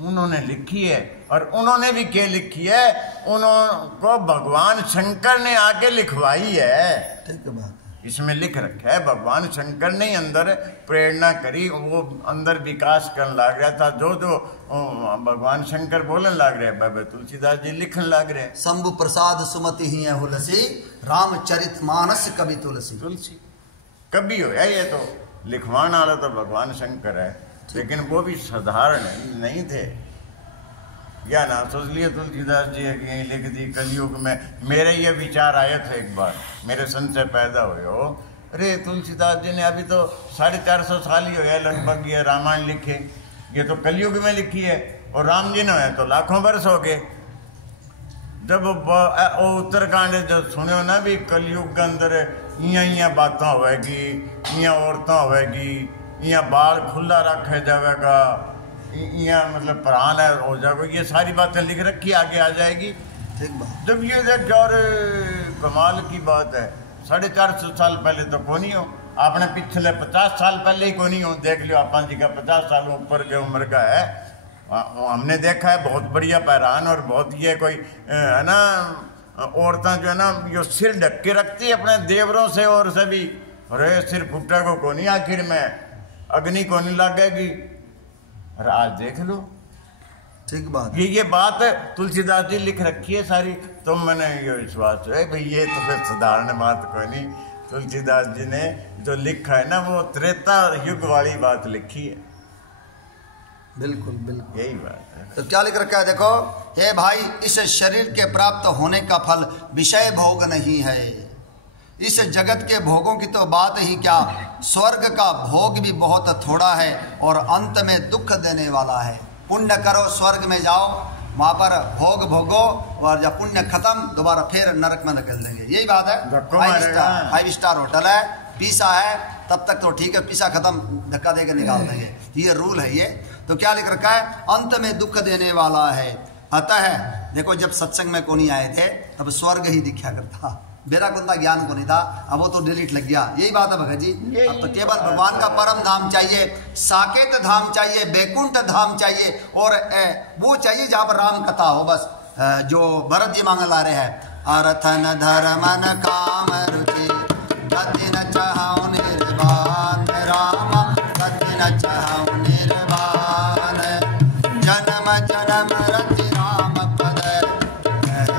उन्होंने लिखी है, और उन्होंने भी क्या लिखी है, उनको भगवान शंकर ने आके लिखवाई है। ठीक बात। इसमें लिख रखा है भगवान शंकर ने अंदर प्रेरणा करी, वो अंदर विकास करने लग रहा था। जो जो भगवान शंकर बोलने लग रहे, बाबा तुलसीदास जी लिखने लग रहे। शंभु प्रसाद सुमति ही है हुलसी, रामचरित मानस कवि तुलसी। तुलसी कभी हो ये तो लिखवाने वाला तो भगवान शंकर है, लेकिन वो भी साधारण नहीं थे। या ना सोच लिए तुलसीदास जी यही लिख दी कलयुग में। मेरे ये विचार आए थे एक बार, मेरे संशय पैदा हुए हो, अरे तुलसीदास जी ने अभी तो 450 साल ही हो गया लगभग ये रामायण लिखे, ये तो कलयुग में लिखी है, और राम जी ने है तो लाखों वर्ष हो गए। जब उत्तरकांड जो सुनो ना भी, कलयुग के अंदर इं बातें होगी, इं औरतें होगी, इं बाल खुला रखे जाएगा, यहाँ मतलब प्राण है हो जाएगा, ये सारी बातें लिख रखी, आगे आ जाएगी। ठीक बात। जब ये देख और कमाल की बात है, 450 साल पहले तो को नहीं हो, आपने पिछले 50 साल पहले ही को नहीं हो। देख लियो आपा जी का 50 साल ऊपर के उम्र का है, हमने देखा है, बहुत बढ़िया पैरान, और बहुत ये कोई है ना औरतें जो है ना यो सिर ढक के रखती है अपने देवरों से और से भी, अरे सिर फुटा को नहीं, आखिर में अग्नि को नहीं लगेगी। अरे आज देख लो। ठीक बात। ये बात है तुलसीदास जी लिख रखी है सारी, तो मैंने ये विश्वास है भाई ये तो फिर साधारण बात कोई नहीं। तुलसीदास जी ने जो लिखा है ना वो त्रेता युग वाली बात लिखी है। बिल्कुल बिल्कुल यही बात है। तो क्या लिख रखा है देखो, हे भाई इस शरीर के प्राप्त होने का फल विषय भोग नहीं है। इस जगत के भोगों की तो बात ही क्या, स्वर्ग का भोग भी बहुत थोड़ा है और अंत में दुख देने वाला है। पुण्य करो स्वर्ग में जाओ, वहाँ पर भोग भोगो, और जब पुण्य खत्म दोबारा फिर नरक में निकल देंगे। यही बात है। 5 स्टार होटल है, पीसा है तब तक तो ठीक है, पीसा खत्म धक्का देकर निकाल देंगे, ये रूल है ये। तो क्या लिख रखा है, अंत में दुख देने वाला है। अतः देखो जब सत्संग में को नहीं आए थे तब स्वर्ग ही दिखा करता, मेरा कुंता ज्ञान को नहीं था, अब वो तो डिलीट लग गया। यही बात है भगत जी। अब तो केवल भगवान का परम धाम चाहिए, साकेत धाम चाहिए, बैकुंठ धाम चाहिए, और वो चाहिए जहाँ पर राम कथा हो। बस जो भरत जी मांग ला रहे हैं, अर्थन धर्मन काम रुचि गति न चाहूं निर्वाण, राम गति न चाहूं निर्वाण, जन्म जन्म रति राम पद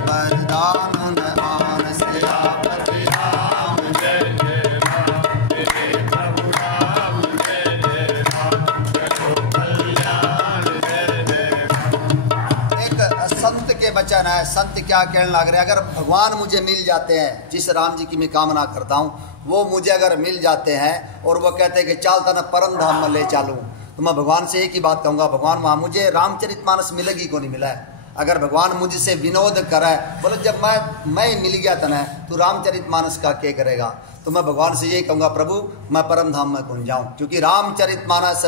वरदान मान सियापति राम जय जय राम, तेरे प्रभु राम जय जय राम, जगो कल्याण जय जय राम। एक संत के वचन है, संत क्या कहने लग रहे हैं, अगर भगवान मुझे मिल जाते हैं, जिस राम जी की मैं कामना करता हूँ वो मुझे अगर मिल जाते हैं और वो कहते हैं कि चल तना परम धाम में ले चलूँ, तो मैं भगवान से एक ही बात कहूँगा, भगवान वहाँ मुझे रामचरितमानस मिलेगी को नहीं मिला है। अगर भगवान मुझसे विनोद करे, बोले जब मैं मिल गया था तो रामचरितमानस का क्या करेगा, तो मैं भगवान से यही कहूँगा, प्रभु मैं परम धाम में कौन जाऊँ, क्योंकि रामचरितमानस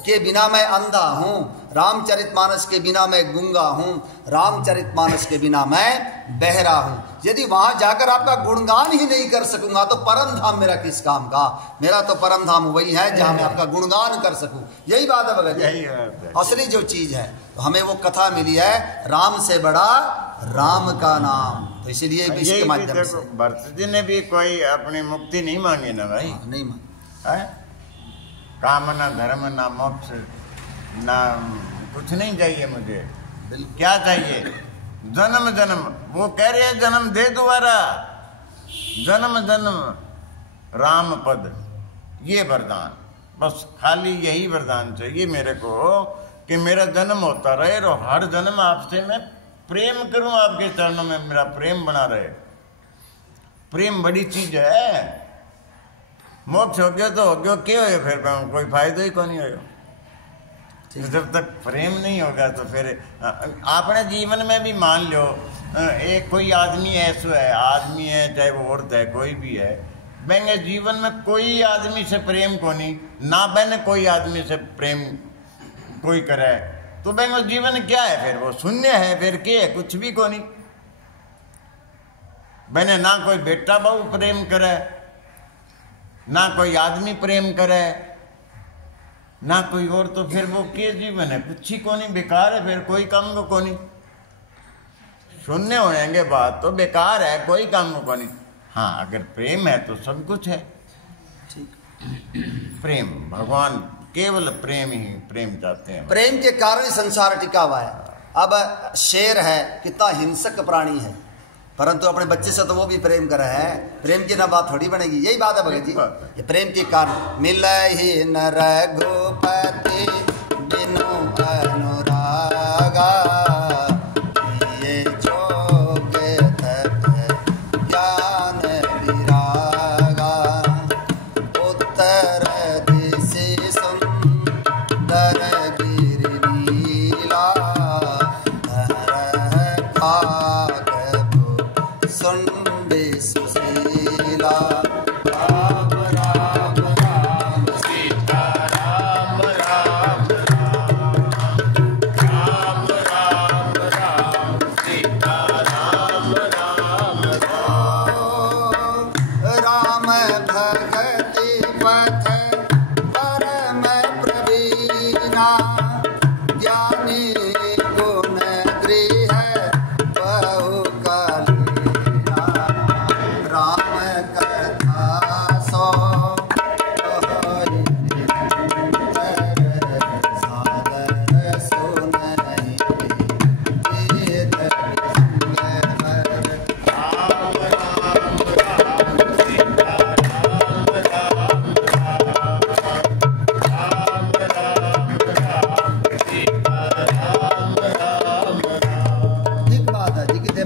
के बिना मैं अंधा हूँ, रामचरितमानस के बिना मैं गूंगा हूँ, रामचरितमानस के बिना मैं बहरा हूँ। यदि वहां जाकर आपका गुणगान ही नहीं कर सकूंगा तो परम धाम मेरा किस काम का। मेरा तो परम धाम वही है जहां मैं आपका गुणगान कर सकूं। यही बात है भगत जी, असली जो चीज है। तो हमें वो कथा मिली है, राम से बड़ा राम का नाम, तो इसीलिए इसके माध्यम से भरत जी ने भी कोई अपनी मुक्ति नहीं मांगी ना भाई, नहीं मांगी। काम ना धर्म ना मोक्ष ना कुछ नहीं चाहिए मुझे, क्या चाहिए, जन्म जन्म, वो कह रहे हैं जन्म दे दोबारा, जन्म जन्म राम पद, ये वरदान, बस खाली यही वरदान चाहिए मेरे को कि मेरा जन्म होता रहे और हर जन्म आपसे मैं प्रेम करूं, आपके चरणों में मेरा प्रेम बना रहे। प्रेम बड़ी चीज है। मोक्ष हो गया तो हो गया, क्या हो फिर कोई फायदा ही को नहीं होगा। जब तक प्रेम नहीं होगा तो फिर अपने जीवन में भी मान लो, एक कोई आदमी ऐसा है, आदमी है चाहे वो औरत है, कोई भी है, मैंने जीवन में कोई आदमी से प्रेम को नहीं, ना मैंने कोई आदमी से प्रेम कोई करे, तो मैंने जीवन क्या है फिर, वो शून्य है, फिर क्या है, कुछ भी को नहीं। मैंने ना कोई बेटा बहू प्रेम करे, ना कोई आदमी प्रेम करे, ना कोई और, तो फिर वो क्या जीवन है, कुछ ही को नहीं, बेकार है, फिर कोई काम को नहीं। शून्य होएंगे बात तो बेकार है, कोई काम को नहीं। हाँ अगर प्रेम है तो सब कुछ है। ठीक, प्रेम, भगवान केवल प्रेम ही प्रेम चाहते हैं, प्रेम के कारण ही संसार टिका हुआ है। अब शेर है, कितना हिंसक प्राणी है, परंतु अपने बच्चे से तो वो भी प्रेम कर रहा है, प्रेम की ना बात थोड़ी बनेगी। यही बात है भगत जी, ये प्रेम के कारण मिल ही न रघुपति बिनु अनुरागा, ये जोग ज्ञान विरागा, उत्तर दिशि सुंदर गिरि नीला, सुंदे सुशीला, राम राम राम सीता राम राम राम राम राम सीता राम राम राम, राम भगति पथ परम प्रवीणा, ज्ञानी गुण गृह बहु कलीना, राम कथा सो सादर सुनहि, गीत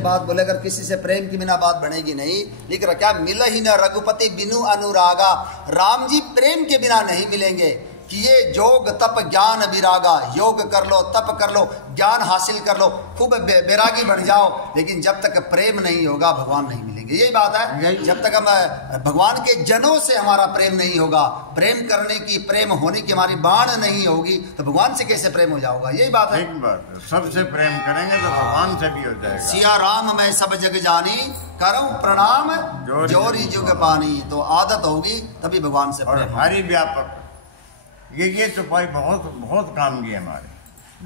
बात बोले, अगर किसी से प्रेम की बिना बात बनेगी नहीं। लिख रहा क्या, मिल ही न रघुपति बिनु अनुरागा, राम जी प्रेम के बिना नहीं मिलेंगे। कि ये योग तप ज्ञान विरागा, योग कर लो, तप कर लो, ज्ञान हासिल कर लो, खूब बैरागी बन जाओ, लेकिन जब तक प्रेम नहीं होगा भगवान नहीं मिलेंगे। यही बात है, जब तक हम भगवान के जनों से हमारा प्रेम नहीं होगा, प्रेम करने की, प्रेम होने की हमारी बाण नहीं होगी, तो भगवान से कैसे प्रेम हो जाओगा। यही बात है। एक बात, सबसे प्रेम करेंगे तो भगवान से भी हो जाएगा। सिया राम मैं सब जग जानी, करूं प्रणाम जोरी जुग पानी। तो आदत होगी तभी भगवान से और प्रेम। हरि व्यापक, ये चौपाई बहुत बहुत काम की हमारे।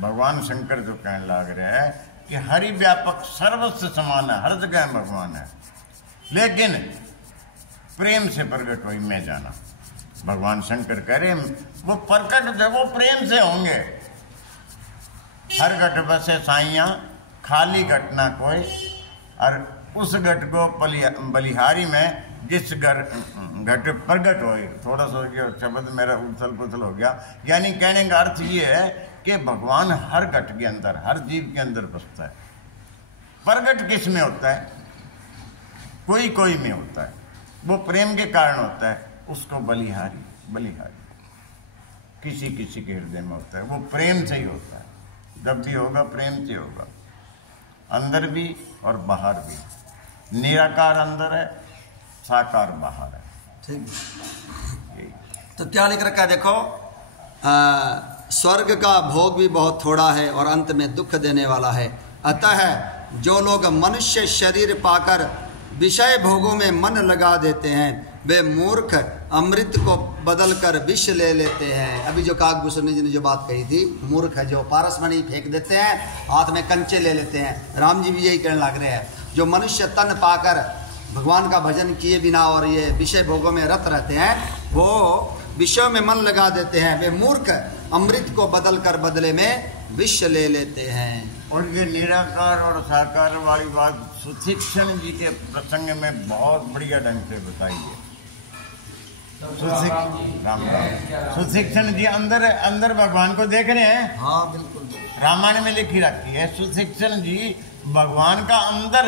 भगवान शंकर जो कहने लग रहे हैं कि हरि व्यापक सर्वस्व समान है, हर जगह भगवान है, लेकिन प्रेम से प्रकट हुई मैं जाना। भगवान शंकर कह रहे वो प्रकट जो वो प्रेम से होंगे। हर घट बसे साइया खाली घट ना कोई, और उस घट को बलिहारी में जिस घट प्रगट हो। थोड़ा सा शब्द मेरा उथल पुथल हो गया, यानी कहने का अर्थ ये है कि भगवान हर घट के अंदर, हर जीव के अंदर बसता है। प्रगट किस में होता है? कोई कोई में होता है, वो प्रेम के कारण होता है, उसको बलिहारी किसी किसी के हृदय में होता है। वो प्रेम से ही होता है, जब भी होगा प्रेम से होगा, अंदर भी और बाहर भी। निराकार अंदर है, साकार बाहर है। ठीक, तो क्या लिख रखा है देखो, स्वर्ग का भोग भी बहुत थोड़ा है और अंत में दुख देने वाला है। अतः जो लोग मनुष्य शरीर पाकर विषय भोगों में मन लगा देते हैं, वे मूर्ख अमृत को बदल कर विष ले लेते हैं। अभी जो काकभूषण जी ने जो बात कही थी, मूर्ख है जो पारसमणि फेंक देते हैं, हाथ में कंचे ले लेते हैं। राम जी भी यही कहने लग रहे हैं, जो मनुष्य तन पाकर भगवान का भजन किए बिना और ये विषय भोगों में रत रहते हैं, वो विषयों में मन लगा देते हैं, वे मूर्ख अमृत को बदल कर बदले में विष ले लेते हैं। और ये निराकार और साकार वाली बात सुशिक्षण जी के प्रसंग में बहुत बढ़िया ढंग से बताई है। सुशिक्षण जी अंदर भगवान को देख रहे हैं। हाँ बिल्कुल, रामायण में लिखी रखी है, सुशिक्षण जी भगवान का अंदर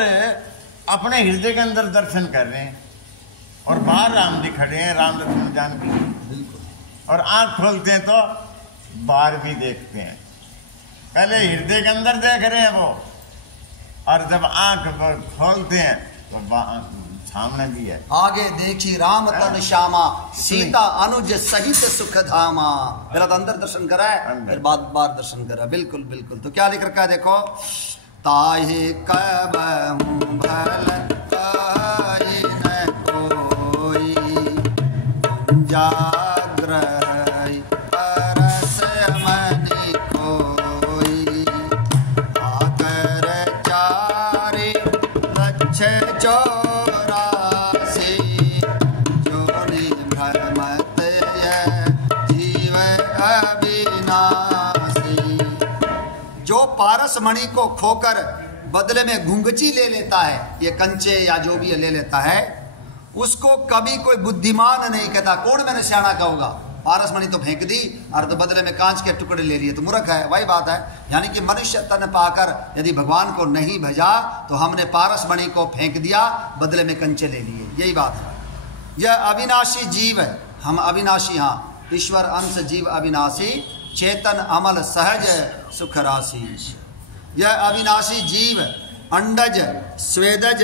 अपने हृदय के अंदर दर्शन कर रहे हैं, और बाहर राम जी खड़े हैं, राम लक्ष्मण जानकी बिल्कुल, और आंख खोलते हैं तो बाहर भी देखते हैं। पहले हृदय के अंदर देख रहे हैं वो, और जब आंख खोलते हैं तो सामने भी है। आगे देखी राम तन श्यामा, सीता अनुज सहित सुख धामा। पहला तो अंदर दर्शन करा है, फिर बार दर्शन करा। बिल्कुल बिल्कुल। तो क्या लिख रखा है देखो, ताहि कबहु भल ताहि न कोई, जाग्रह परस मनि कोई, आकर चारि लक्ष चौरासी, जोनि भ्रमत जीव अविनाशी। जो पारस मणि को खोकर बदले में घुंघची ले लेता है, ये कंचे या जो भी ले लेता है, उसको कभी कोई बुद्धिमान नहीं कहता। कौन मैंने सियाना कहूंगा, पारस मणि तो फेंक दी और तो बदले में कांच के टुकड़े ले लिए, तो मूर्ख है। वही बात है, यानी कि मनुष्य तन पाकर यदि भगवान को नहीं भजा तो हमने पारस मणि को फेंक दिया, बदले में कंचे ले लिए। यही बात है। यह अविनाशी जीव है, हम अविनाशी, हाँ, ईश्वर अंश जीव अविनाशी, चेतन अमल सहज सुख राशि। यह अविनाशी जीव अंडज, स्वेदज,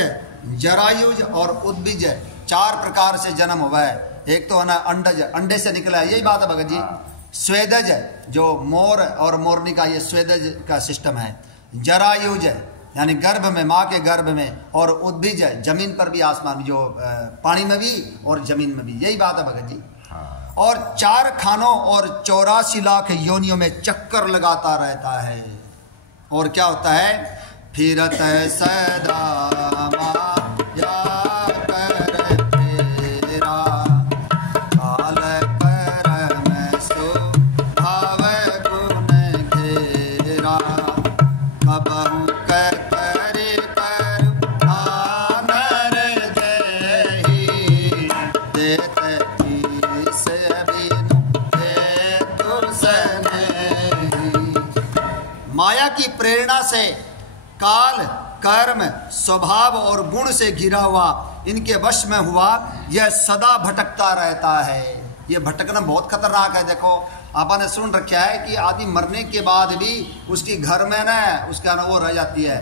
जरायुज और उद्भिज, चार प्रकार से जन्म हुआ है। एक तो है ना अंडज, अंडे से निकला है, यही बात है भगत जी। स्वेदज जो मोर और मोरनी का, ये स्वेदज का सिस्टम है। जरायुज यानी गर्भ में, माँ के गर्भ में, और उद्भिज जमीन पर भी, आसमान जो पानी में भी और जमीन में भी, यही बात है भगत जी। और चार खानों और 84 लाख योनियों में चक्कर लगाता रहता है। और क्या होता है, फिरत सदा माया कर फेरा, काल परम स्वभाव गुण घेरा, कबहु कर आनर देहि, देत ईस बिनु हेतु सनेहि। माया की प्रेरणा से काल, कर्म, स्वभाव और गुण से घिरा हुआ, इनके वश में हुआ, यह सदा भटकता रहता है। यह भटकना बहुत खतरनाक है। देखो आपने सुन रखा है कि आदमी मरने के बाद भी उसकी घर में ना उसका ना वो रह जाती है,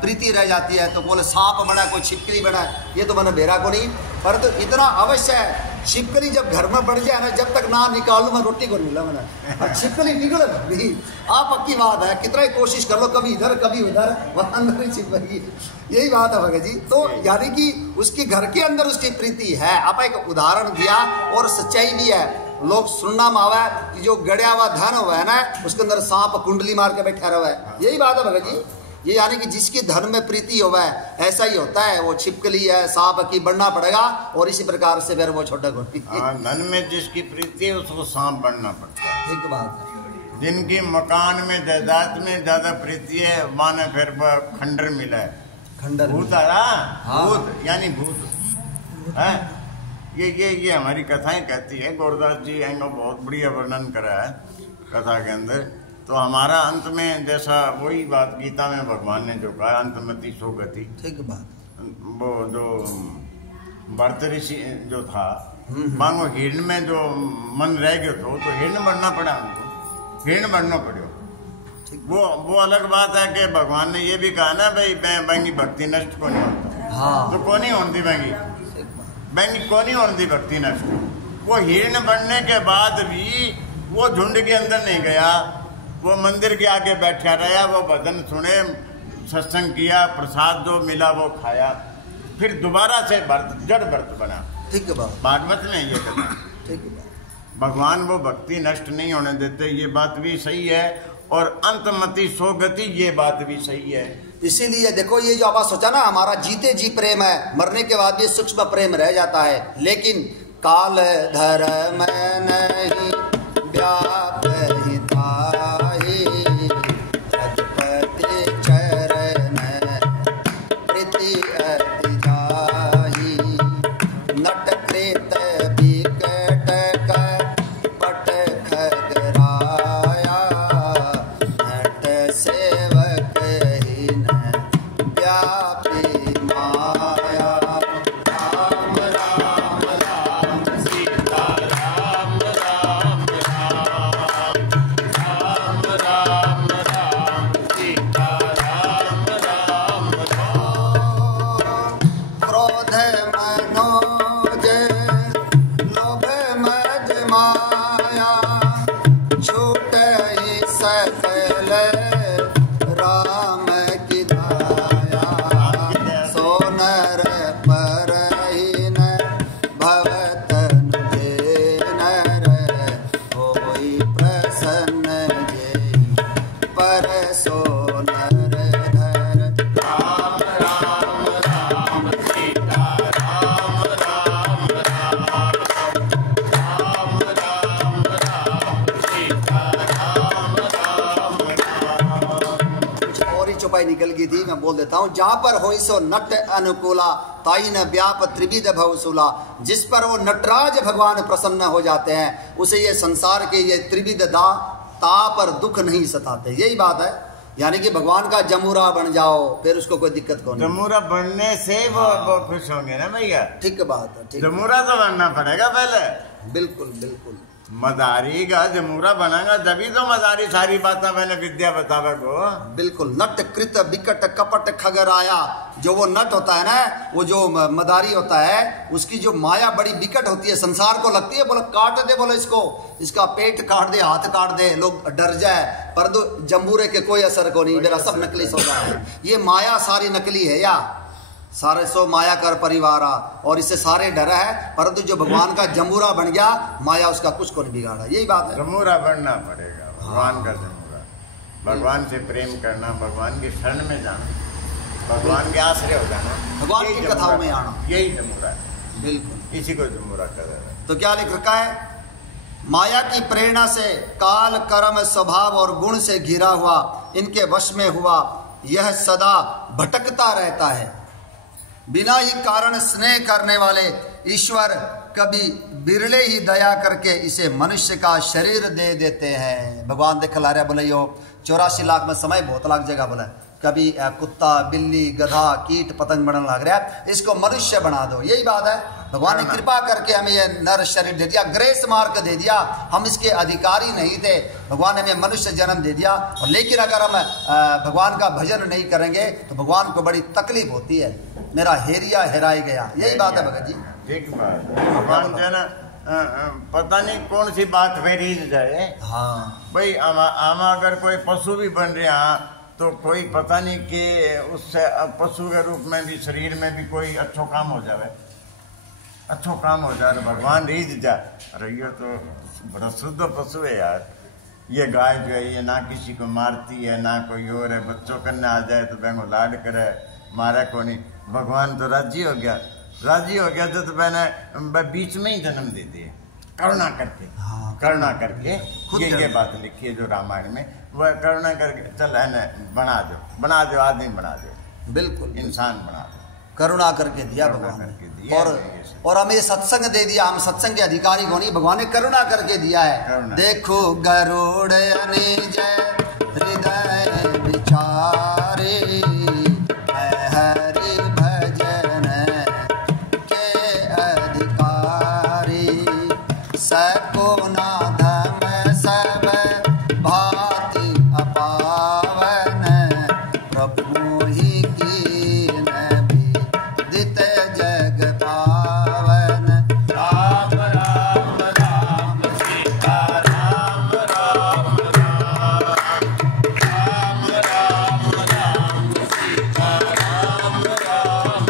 प्रीति रह जाती है। तो बोले सांप बना, कोई छिपकली बना, ये तो मैंने बेरा को नहीं, पर तो इतना अवश्य है छिपकली जब घर में बढ़ जाए ना, जब तक ना निकालू मैं रोटी को मिला मैंने, छिपकली निकले नहीं। आप पक्की बात है, कितना ही कोशिश कर लो, कभी इधर कभी उधर, वहां अंदर ही छिपकली, यही बात है भगत जी। तो यानी कि उसके घर के अंदर उसकी प्रीति है। आप एक उदाहरण दिया और सच्चाई भी है, लोग सुनना मावा है कि जो गड़िया हुआ धन हुआ है ना, उसके अंदर सांप कुंडली मार के बैठा रहा है, यही बात है भगत जी। ये यानी कि जिसके धन में प्रीति होगा है, ऐसा ही होता है, वो छिपकली है सांप की बनना पड़ेगा, और इसी प्रकार से फिर वो छोटा धन में जिसकी प्रीति है उसको सांप बनना पड़ता है। ठीक बात है। जिनकी मकान में जायदाद में ज्यादा प्रीति है, माने फिर खंडर मिला है, खंडर भूत आ रहा, हाँ। भूत यानी भूत है। ये हमारी कथाएं कहती है, गौरदास जी इनका बहुत बढ़िया वर्णन करा है कथा के अंदर। तो हमारा अंत में जैसा वही बात गीता में भगवान ने जो कहा, अंतमति सो गति, ठीक बात। वो जो भरत ऋषि जो था, मांगो हिरण में जो मन रह गयो तो हिरण बनना पड़ा उनको, हिरण बनना पड़ो। वो अलग बात है कि भगवान ने ये भी कहा ना भाई बैंगी भक्ति नष्ट को नहीं होता, हाँ। तो कौन ही होती बैंगी, बैंगी कौन ही होती भक्ति नष्ट। वो हिरण बनने के बाद भी वो झुंड के अंदर नहीं गया, वो मंदिर के आगे बैठा रहा, वो भजन सुने, सत्संग किया, प्रसाद जो मिला वो खाया, फिर दोबारा से जड़ व्रत बना। ठीक बात, भागवत में ये कथा। ठीक बात। भगवान वो भक्ति नष्ट नहीं होने देते, ये बात भी सही है, और अंतमति सो गति, ये बात भी सही है। इसीलिए देखो ये जो आप सोचा ना, हमारा जीते जी प्रेम है, मरने के बाद भी सूक्ष्म प्रेम रह जाता है, लेकिन काल धर्म नहीं व्याप निकल गई थी, मैं बोल देता हूँ। जहाँ पर हो सो नट अनुकूला ताई न व्याप त्रिविध भवसूला, जिस पर वो नटराज भगवान प्रसन्न हो जाते हैं, उसे ये संसार के ये त्रिविध ता पर दुख नहीं सताते। यही बात है, यानी कि भगवान का जमूरा बन जाओ, फिर उसको कोई दिक्कत कौन। जमूरा बनने से वो खुश होंगे ना भैया। ठीक बात है, जमूरा तो बनना पड़ेगा पहले। बिल्कुल बिल्कुल। मदारी का जमूरा बनागा तभी तो मदारी सारी बातें मैंने विद्या बतावे को। बिल्कुल। नट कृत विकट कपट खगर आया, जो वो नट होता है ना, वो जो मदारी होता है, उसकी जो माया बड़ी विकट होती है, संसार को लगती है, बोलो काट दे, बोलो इसको, इसका पेट काट दे, हाथ काट दे, लोग डर जाए, परंतु जम्बूरे के कोई असर को नहीं, मेरा सब नकली सौदा है। ये माया सारी नकली है, या सारे सो माया कर परिवारा, और इससे सारे डर है, परंतु जो भगवान का जमूरा बन गया, माया उसका कुछ को नहीं बिगाड़ा। यही बात है, जमूरा बनना पड़ेगा, भगवान का जमूरा, भगवान से प्रेम करना, भगवान की शरण में जाना, भगवान के आश्रय हो जाना, भगवान की कथाओं में आना, यही जमूरा है। बिल्कुल, इसी को जमूरा कर रहा है। तो क्या लिख रखा है, माया की प्रेरणा से काल कर्म स्वभाव और गुण से घिरा हुआ, इनके वश में हुआ, यह सदा भटकता रहता है। बिना ही कारण स्नेह करने वाले ईश्वर कभी बिरले ही दया करके इसे मनुष्य का शरीर दे देते हैं। भगवान दिखला रहा, बोले यो 84 लाख में समय बहुत लाख जगह बोला, कभी कुत्ता, बिल्ली, गधा, कीट पतंग बनने लग रहा है, इसको मनुष्य बना दो। यही बात है, भगवान ने कृपा करके हमें ये नर शरीर दे दिया, ग्रेस मार्क दे दिया। हम इसके अधिकारी नहीं थे, भगवान ने हमें मनुष्य जन्म दे दिया। और लेकिन अगर हम भगवान का भजन नहीं करेंगे तो भगवान को बड़ी तकलीफ होती है, मेरा हेरिया हेराई गया। यही बात है भगत जी। ठीक बात। भगवान जो है ना, पता नहीं कौन सी बात में रीझ जाए। हाँ भाई हम अगर कोई पशु भी बन रहे हैं तो कोई पता नहीं कि उससे पशु के रूप में भी, शरीर में भी कोई अच्छो काम हो जाए, अच्छो काम हो जाए, भगवान रीझ जाए। अरे ये तो बड़ा शुद्ध पशु है यार, ये गाय जो है ये ना किसी को मारती है ना कोई और है, बच्चों करने आ जाए तो बहन लाड करे, मारे को नहीं। भगवान तो राजी हो गया, राजी हो गया तो मैंने बीच में ही जन्म दे दिए, करुणा करके। हाँ, करुणा करके खुद ये बात लिखी है जो रामायण में, वह करुणा करके चल है न, बना दो आदमी, बना दो, बिल्कुल इंसान बना दो, करुणा करके दिया करुणा भगवान करके ने। दिया। और हमें सत्संग दे दिया, हम सत्संग के अधिकारी को नहीं, भगवान ने करुणा करके दिया है। करुणा। देखो गरुड़ निज हृदय विचारे, हरि भजन के अधिकारी, सको नाधम सब भांति अपावन, प्रभु ही कीन विदित जग पावन। राम राम राम सीता राम राम राम, राम राम राम सीता राम राम राम।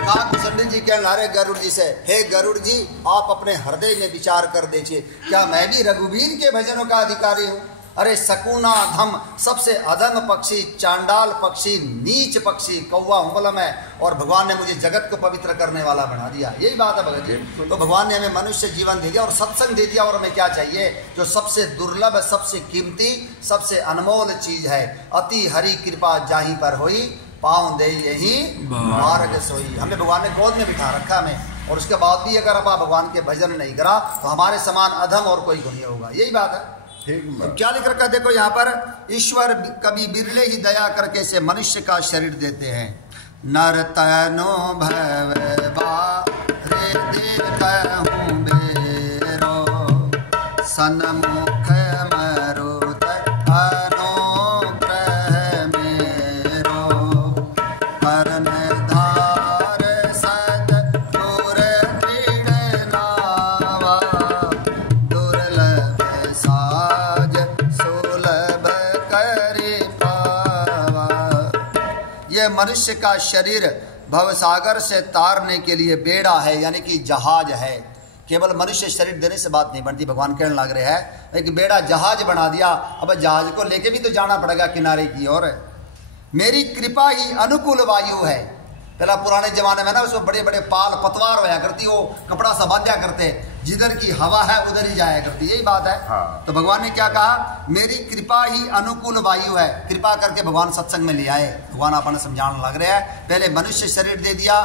नाग जी कहने लारे गरुड़ जी से, हे गरुड़ जी आप अपने हृदय में विचार कर दीजिए, क्या मैं भी रघुवीर के भजनों का अधिकारी हूँ? अरे सकुना धम, सबसे अधम पक्षी, चांडाल पक्षी, नीच पक्षी कौवा उंबलम है, और भगवान ने मुझे जगत को पवित्र करने वाला बना दिया। यही बात है भगत जी। तो भगवान ने हमें मनुष्य जीवन दे दिया और सत्संग दे दिया, और हमें क्या चाहिए? जो सबसे दुर्लभ, सबसे कीमती, सबसे अनमोल चीज है, अति हरि कृपा जाही पर होई, पाँव दे यही मार्ग सोई। हमें भगवान ने गोद में बिठा रखा हमें, और उसके बाद भी अगर आप भगवान के भजन नहीं करा तो हमारे समान अधम और कोई नहीं होगा। यही बात है। तो क्या लिख रखा देखो यहाँ पर, ईश्वर कभी बिरले ही दया करके से मनुष्य का शरीर देते हैं। नर तनो भव बारे देखहूं बेरो, सन्मुख मरुत अनुग्रह मेरो, परन धार सद दूर दृढ़ नावा, दुर्लभ साज सुलभ करि पावा। ये मनुष्य का शरीर भवसागर से तारने के लिए बेड़ा है, यानी कि जहाज है। केवल मनुष्य शरीर देने से बात नहीं बनती। भगवान कहने लग रहे हैं एक बेड़ा जहाज बना दिया, अब जहाज को लेके भी तो जाना पड़ेगा किनारे की ओर। मेरी कृपा ही अनुकूल वायु है। पहला पुराने जमाने में ना उसमें बड़े बड़े पाल पतवार होया करती, वो कपड़ा सा बांधा करते, जिधर की हवा है उधर ही जाया करती। यही बात है। हाँ। तो भगवान ने क्या कहा, मेरी कृपा ही अनुकूल वायु है। कृपा करके भगवान सत्संग में ले आए। भगवान अपन समझाने लग रहे हैं, पहले मनुष्य शरीर दे दिया,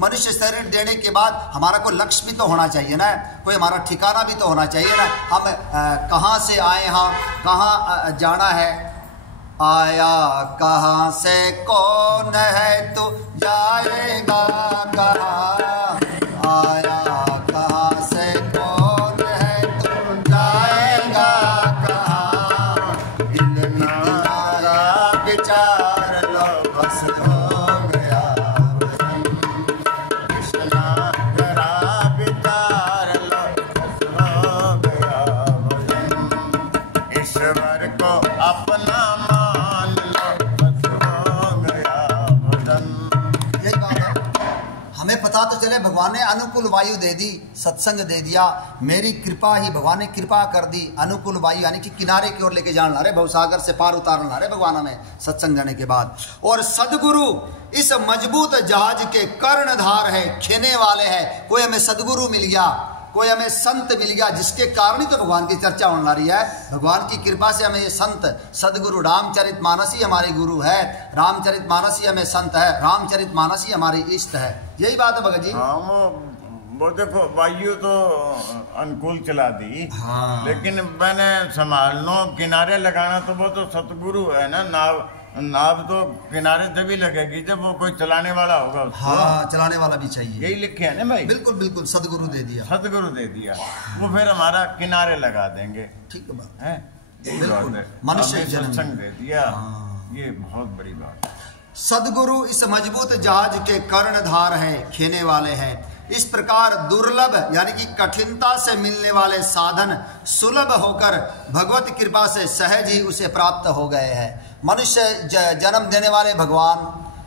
मनुष्य शरीर देने के बाद हमारा कोई लक्ष्य भी तो होना चाहिए ना, कोई हमारा ठिकाना भी तो होना चाहिए ना। हम कहाँ से आए हैं, कहाँ जाना है, आया कहाँ से कौन है तू जाएगा कहाँ, आया कहाँ से कौन है तू जाएगा कहाँ, दिल नारा विचार लो बस हो गया भजन, कृष्णा जरा विचार लो बस हो गया भजन, ईश्वर को अपना मान लो बस हो गया भजन। यही बात है। हमें पता तो चले भगवान ने अनुकूल वायु दे दी, सत्संग दे दिया, मेरी कृपा ही, भगवान ने कृपा कर दी। अनुकूल वायु यानी कि किनारे की ओर लेके जान ला रहे, भवसागर से पार उतारन ला रहे भगवान हमें सत्संग देने के बाद। और सदगुरु इस मजबूत जहाज के कर्णधार है, खेने वाले हैं। कोई हमें सदगुरु मिल गया, कोई हमें संत मिल गया, जिसके कारण ही तो भगवान की चर्चा होने रही है। भगवान की कृपा से हमें ये संत सदगुरु रामचरितमानस ही हमारे गुरु है, रामचरितमानस ही हमें संत है, रामचरितमानस ही हमारी इष्ट है। यही बात है भगत जी। हाँ, वो देखो वायु तो अनुकूल चला दी। हाँ। लेकिन मैंने संभालना किनारे लगाना तो वो तो सतगुरु है ना, नाव नाव तो किनारे तभी लगेगी जब वो कोई चलाने वाला होगा उसको। हाँ, चलाने वाला भी चाहिए। यही लिखे है ना भाई। बिल्कुल बिल्कुल, सदगुरु दे दिया। सतगुरु दे दिया, वो फिर हमारा किनारे लगा देंगे। ठीक है बात है, बिल्कुल। मनुष्य जन्म सत्संग दे दिया। हाँ। ये बहुत बड़ी बात है। सदगुरु इस मजबूत जहाज के कर्णधार हैं, खेने वाले हैं। इस प्रकार दुर्लभ यानी कि कठिनता से मिलने वाले साधन सुलभ होकर भगवत कृपा से सहज ही उसे प्राप्त हो गए हैं। मनुष्य जन्म देने वाले भगवान,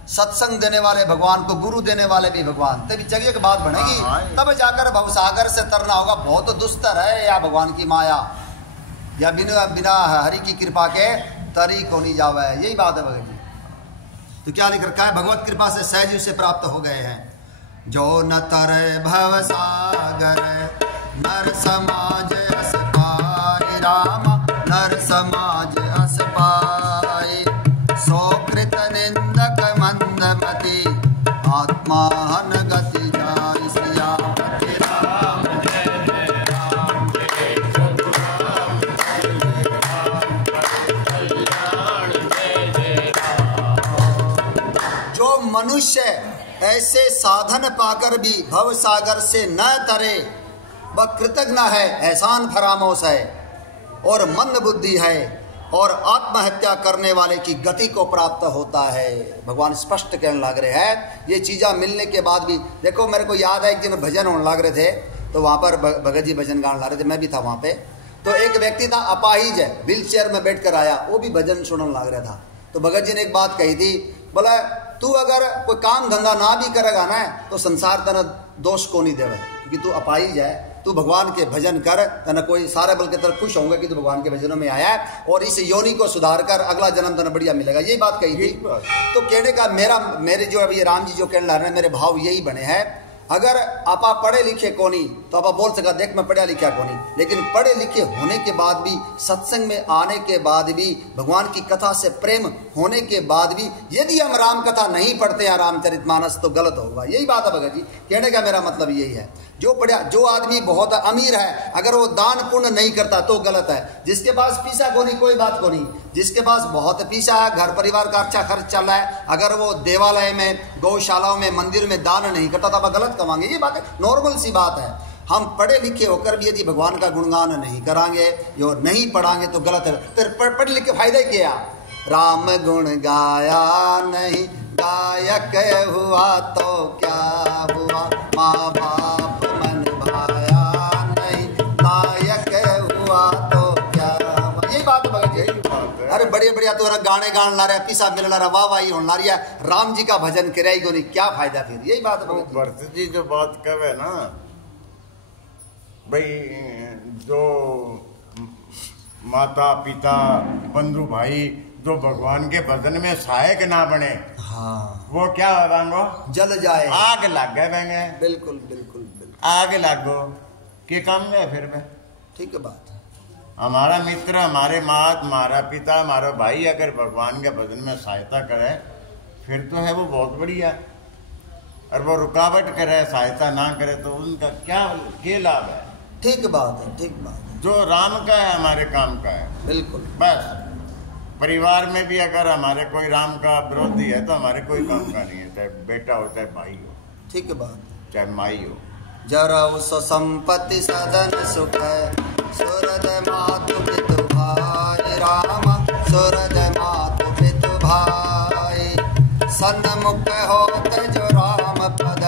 सत्संग देने वाले भगवान को गुरु देने वाले भी भगवान, तभी जगह की बात बनेगी। तब जाकर भवसागर से तरना होगा। बहुत दुस्तर है या भगवान की माया, या बिना बिना हरि की कृपा के तरी को नहीं जावा है। यही बात है भगत जी। तो क्या लिख रखा है? भगवत कृपा से सहज उसे प्राप्त हो गए हैं। जो न तरे भव सागर नर समाज अस पाए, राम नर समाज अस पाए। सो कृत निंदक मंदमति, आत्मान गति जाय सियापति राम। जो मनुष्य ऐसे साधन पाकर भी भव सागर से न तरे, वह कृतज्ञ है, एहसान फरामोश है और मंद बुद्धि है और आत्महत्या करने वाले की गति को प्राप्त होता है। भगवान स्पष्ट कहने लग रहे हैं। ये चीज़ें मिलने के बाद भी देखो, मेरे को याद है एक दिन भजन होने लग रहे थे, तो वहाँ पर भगत जी भजन गाने लग रहे थे, मैं भी था वहाँ पे। तो एक व्यक्ति था अपाहिज है, व्हील चेयर में बैठ कर आया, वो भी भजन सुनने लग रहा था। तो भगत जी ने एक बात कही थी, बोला तू अगर कोई काम धंधा ना भी करेगा ना तो संसार तना दोष को नहीं देवे, क्योंकि तू अपाहिज है। तू भगवान के भजन कर, तना कोई सारे बल के तरफ खुश होंगे कि तू भगवान के भजनों में आया है और इस योनि को सुधार कर अगला जन्म तना बढ़िया मिलेगा। यही बात कही थी। तो कहने का मेरे जो अभी राम जी जो कहने लग रहे हैं, मेरे भाव यही बने हैं। अगर आपा पढ़े लिखे को नहीं तो आप बोल सका देख मैं पढ़ा लिखा को नहीं, लेकिन पढ़े लिखे होने के बाद भी, सत्संग में आने के बाद भी, भगवान की कथा से प्रेम होने के बाद भी यदि हम राम कथा नहीं पढ़ते हैं, रामचरितमानस, तो गलत होगा। यही बात है भगत जी। कहने का मेरा मतलब यही है। जो आदमी बहुत अमीर है, अगर वो दान पुण्य नहीं करता तो गलत है। जिसके पास पैसा को नहीं, कोई बात को नहीं। जिसके पास बहुत पैसा है, घर परिवार का अच्छा खर्च चल रहा है, अगर वो देवालय में, गौशालाओं में, मंदिर में दान नहीं करता तो आप गलत कमाएंगे। ये बात नॉर्मल सी बात है। हम पढ़े लिखे होकर भी यदि भगवान का गुणगान नहीं करांगे, जो नहीं पढ़ांगे तो गलत है। तो पढ़ लिख के फायदा क्या? राम गुण गाया नहीं, गायक हुआ तो क्या हुआ, माँ बाप मन भाया नहीं, लायक हुआ तो क्या हुआ। यही बात भगत जी। अरे बढ़िया बढ़िया तो गाने गान ला रहा है, पीसा मिल रहा, वाह वाही होने ला रही है, राम जी का भजन कराई को नहीं, क्या फायदा फिर? यही बात है भगत जी। भरत जी जो बात कर रहे ना भाई, जो माता पिता बंधु भाई जो भगवान के भजन में सहायक ना बने, हाँ, वो क्या होगा? जल जाए, आग लग गए। बिल्कुल बिल्कुल बिल्कुल, आग लगो के काम में फिर में। ठीक है बात। हमारा मित्र, हमारे मात, हमारा पिता, हमारा भाई अगर भगवान के भजन में सहायता करे फिर तो है वो बहुत बढ़िया। और वो रुकावट करे, सहायता ना करे तो उनका क्या लाभ है? ठीक बात है, ठीक बात है। जो राम का है हमारे काम का है, बिल्कुल। बस परिवार में भी अगर हमारे कोई राम का विरोधी है तो हमारे कोई काम का नहीं है, चाहे बेटा हो चाहे भाई हो, ठीक है बात, चाहे माई हो। जरा उस संपत्ति सदन सुख, सूरज मातु पितु भाई, राम सूरज मातु पितु भाई। सन्मुख होत जो राम पद,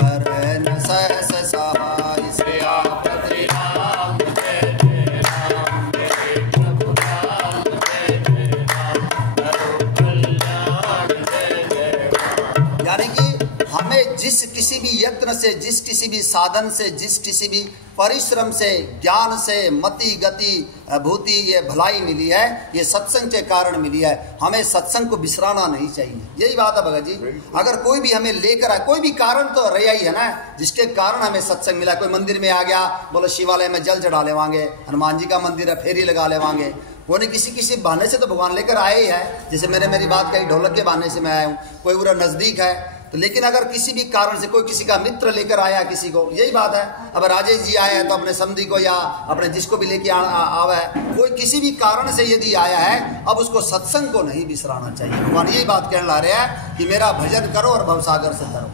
करे न सहस सहाय, सियापति राम जय जय राम, जय प्रभु राम जय जय राम, करो कल्याण जय जय राम। यानी कि हमें जिस किसी भी यत्न से, जिस किसी भी साधन से, जिस किसी भी परिश्रम से, ज्ञान से, मति गति भूति ये भलाई मिली है, ये सत्संग के कारण मिली है। हमें सत्संग को बिसराना नहीं चाहिए। यही बात है भगत जी। अगर कोई भी हमें लेकर आए, कोई भी कारण तो रहा ही है ना, जिसके कारण हमें सत्संग मिला। कोई मंदिर में आ गया, बोलो शिवालय में जल चढ़ा लेवांगे, हनुमान जी का मंदिर है फेरी लगा लेवांगे, वो नहीं किसी बहाने से तो भगवान लेकर आए ही है। जैसे मेरी बात कही, ढोलक के बहाने से मैं आया हूँ। कोई पूरा नजदीक है तो लेकिन अगर किसी भी कारण से कोई किसी का मित्र लेकर आया किसी को, यही बात है, अब राजेश जी आया है तो अपने समधी को या अपने जिसको भी लेके आवा है, कोई किसी भी कारण से यदि आया है, अब उसको सत्संग को नहीं बिसराना चाहिए। भगवान यही बात कहने ला रहे हैं कि मेरा भजन करो और भवसागर से करो।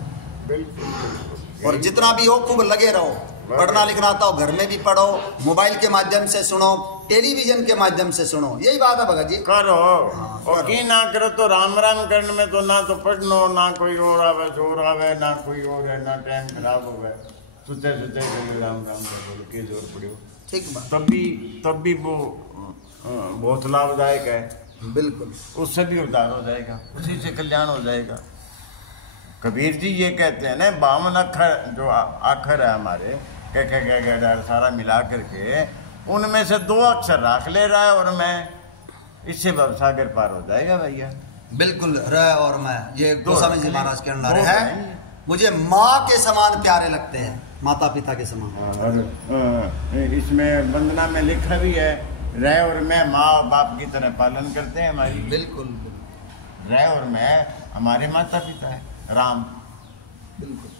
बिल्कुल। और जितना भी हो खूब लगे रहो, पढ़ना लिखना आता हो घर में भी पढ़ो, मोबाइल के माध्यम से सुनो, टेलीविजन के माध्यम से सुनो, यही बात है भगत जी। करो और की ना करो तो राम राम करने में तो ना तो पढ़नो, ना कोई और आवे जोर आवे, ना कोई और है, ना टाइम खराब हो गए, सुते सुते राम राम करो के जोर पड़ो, ठीक बात। तब भी वो बहुत लाभदायक है। बिल्कुल, उससे भी उद्धार हो जाएगा, उसी से कल्याण हो जाएगा। कबीर जी ये कहते हैं ना, 52 अक्षर जो अक्षर है हमारे कह सारा मिला करके, उनमें से 2 अक्षर रख ले रहा है और मैं, इससे भवसागर पार हो जाएगा भैया। बिल्कुल, र और मैं, ये गोस्वामी जी महाराज कहने रहे हैं, मुझे माँ के समान प्यारे लगते हैं, माता पिता के समान। और इसमें वंदना में लिखा भी है, रह और मैं माँ बाप की तरह पालन करते हैं हमारी। बिल्कुल, रह और मैं हमारे माता पिता है, राम बिल्कुल,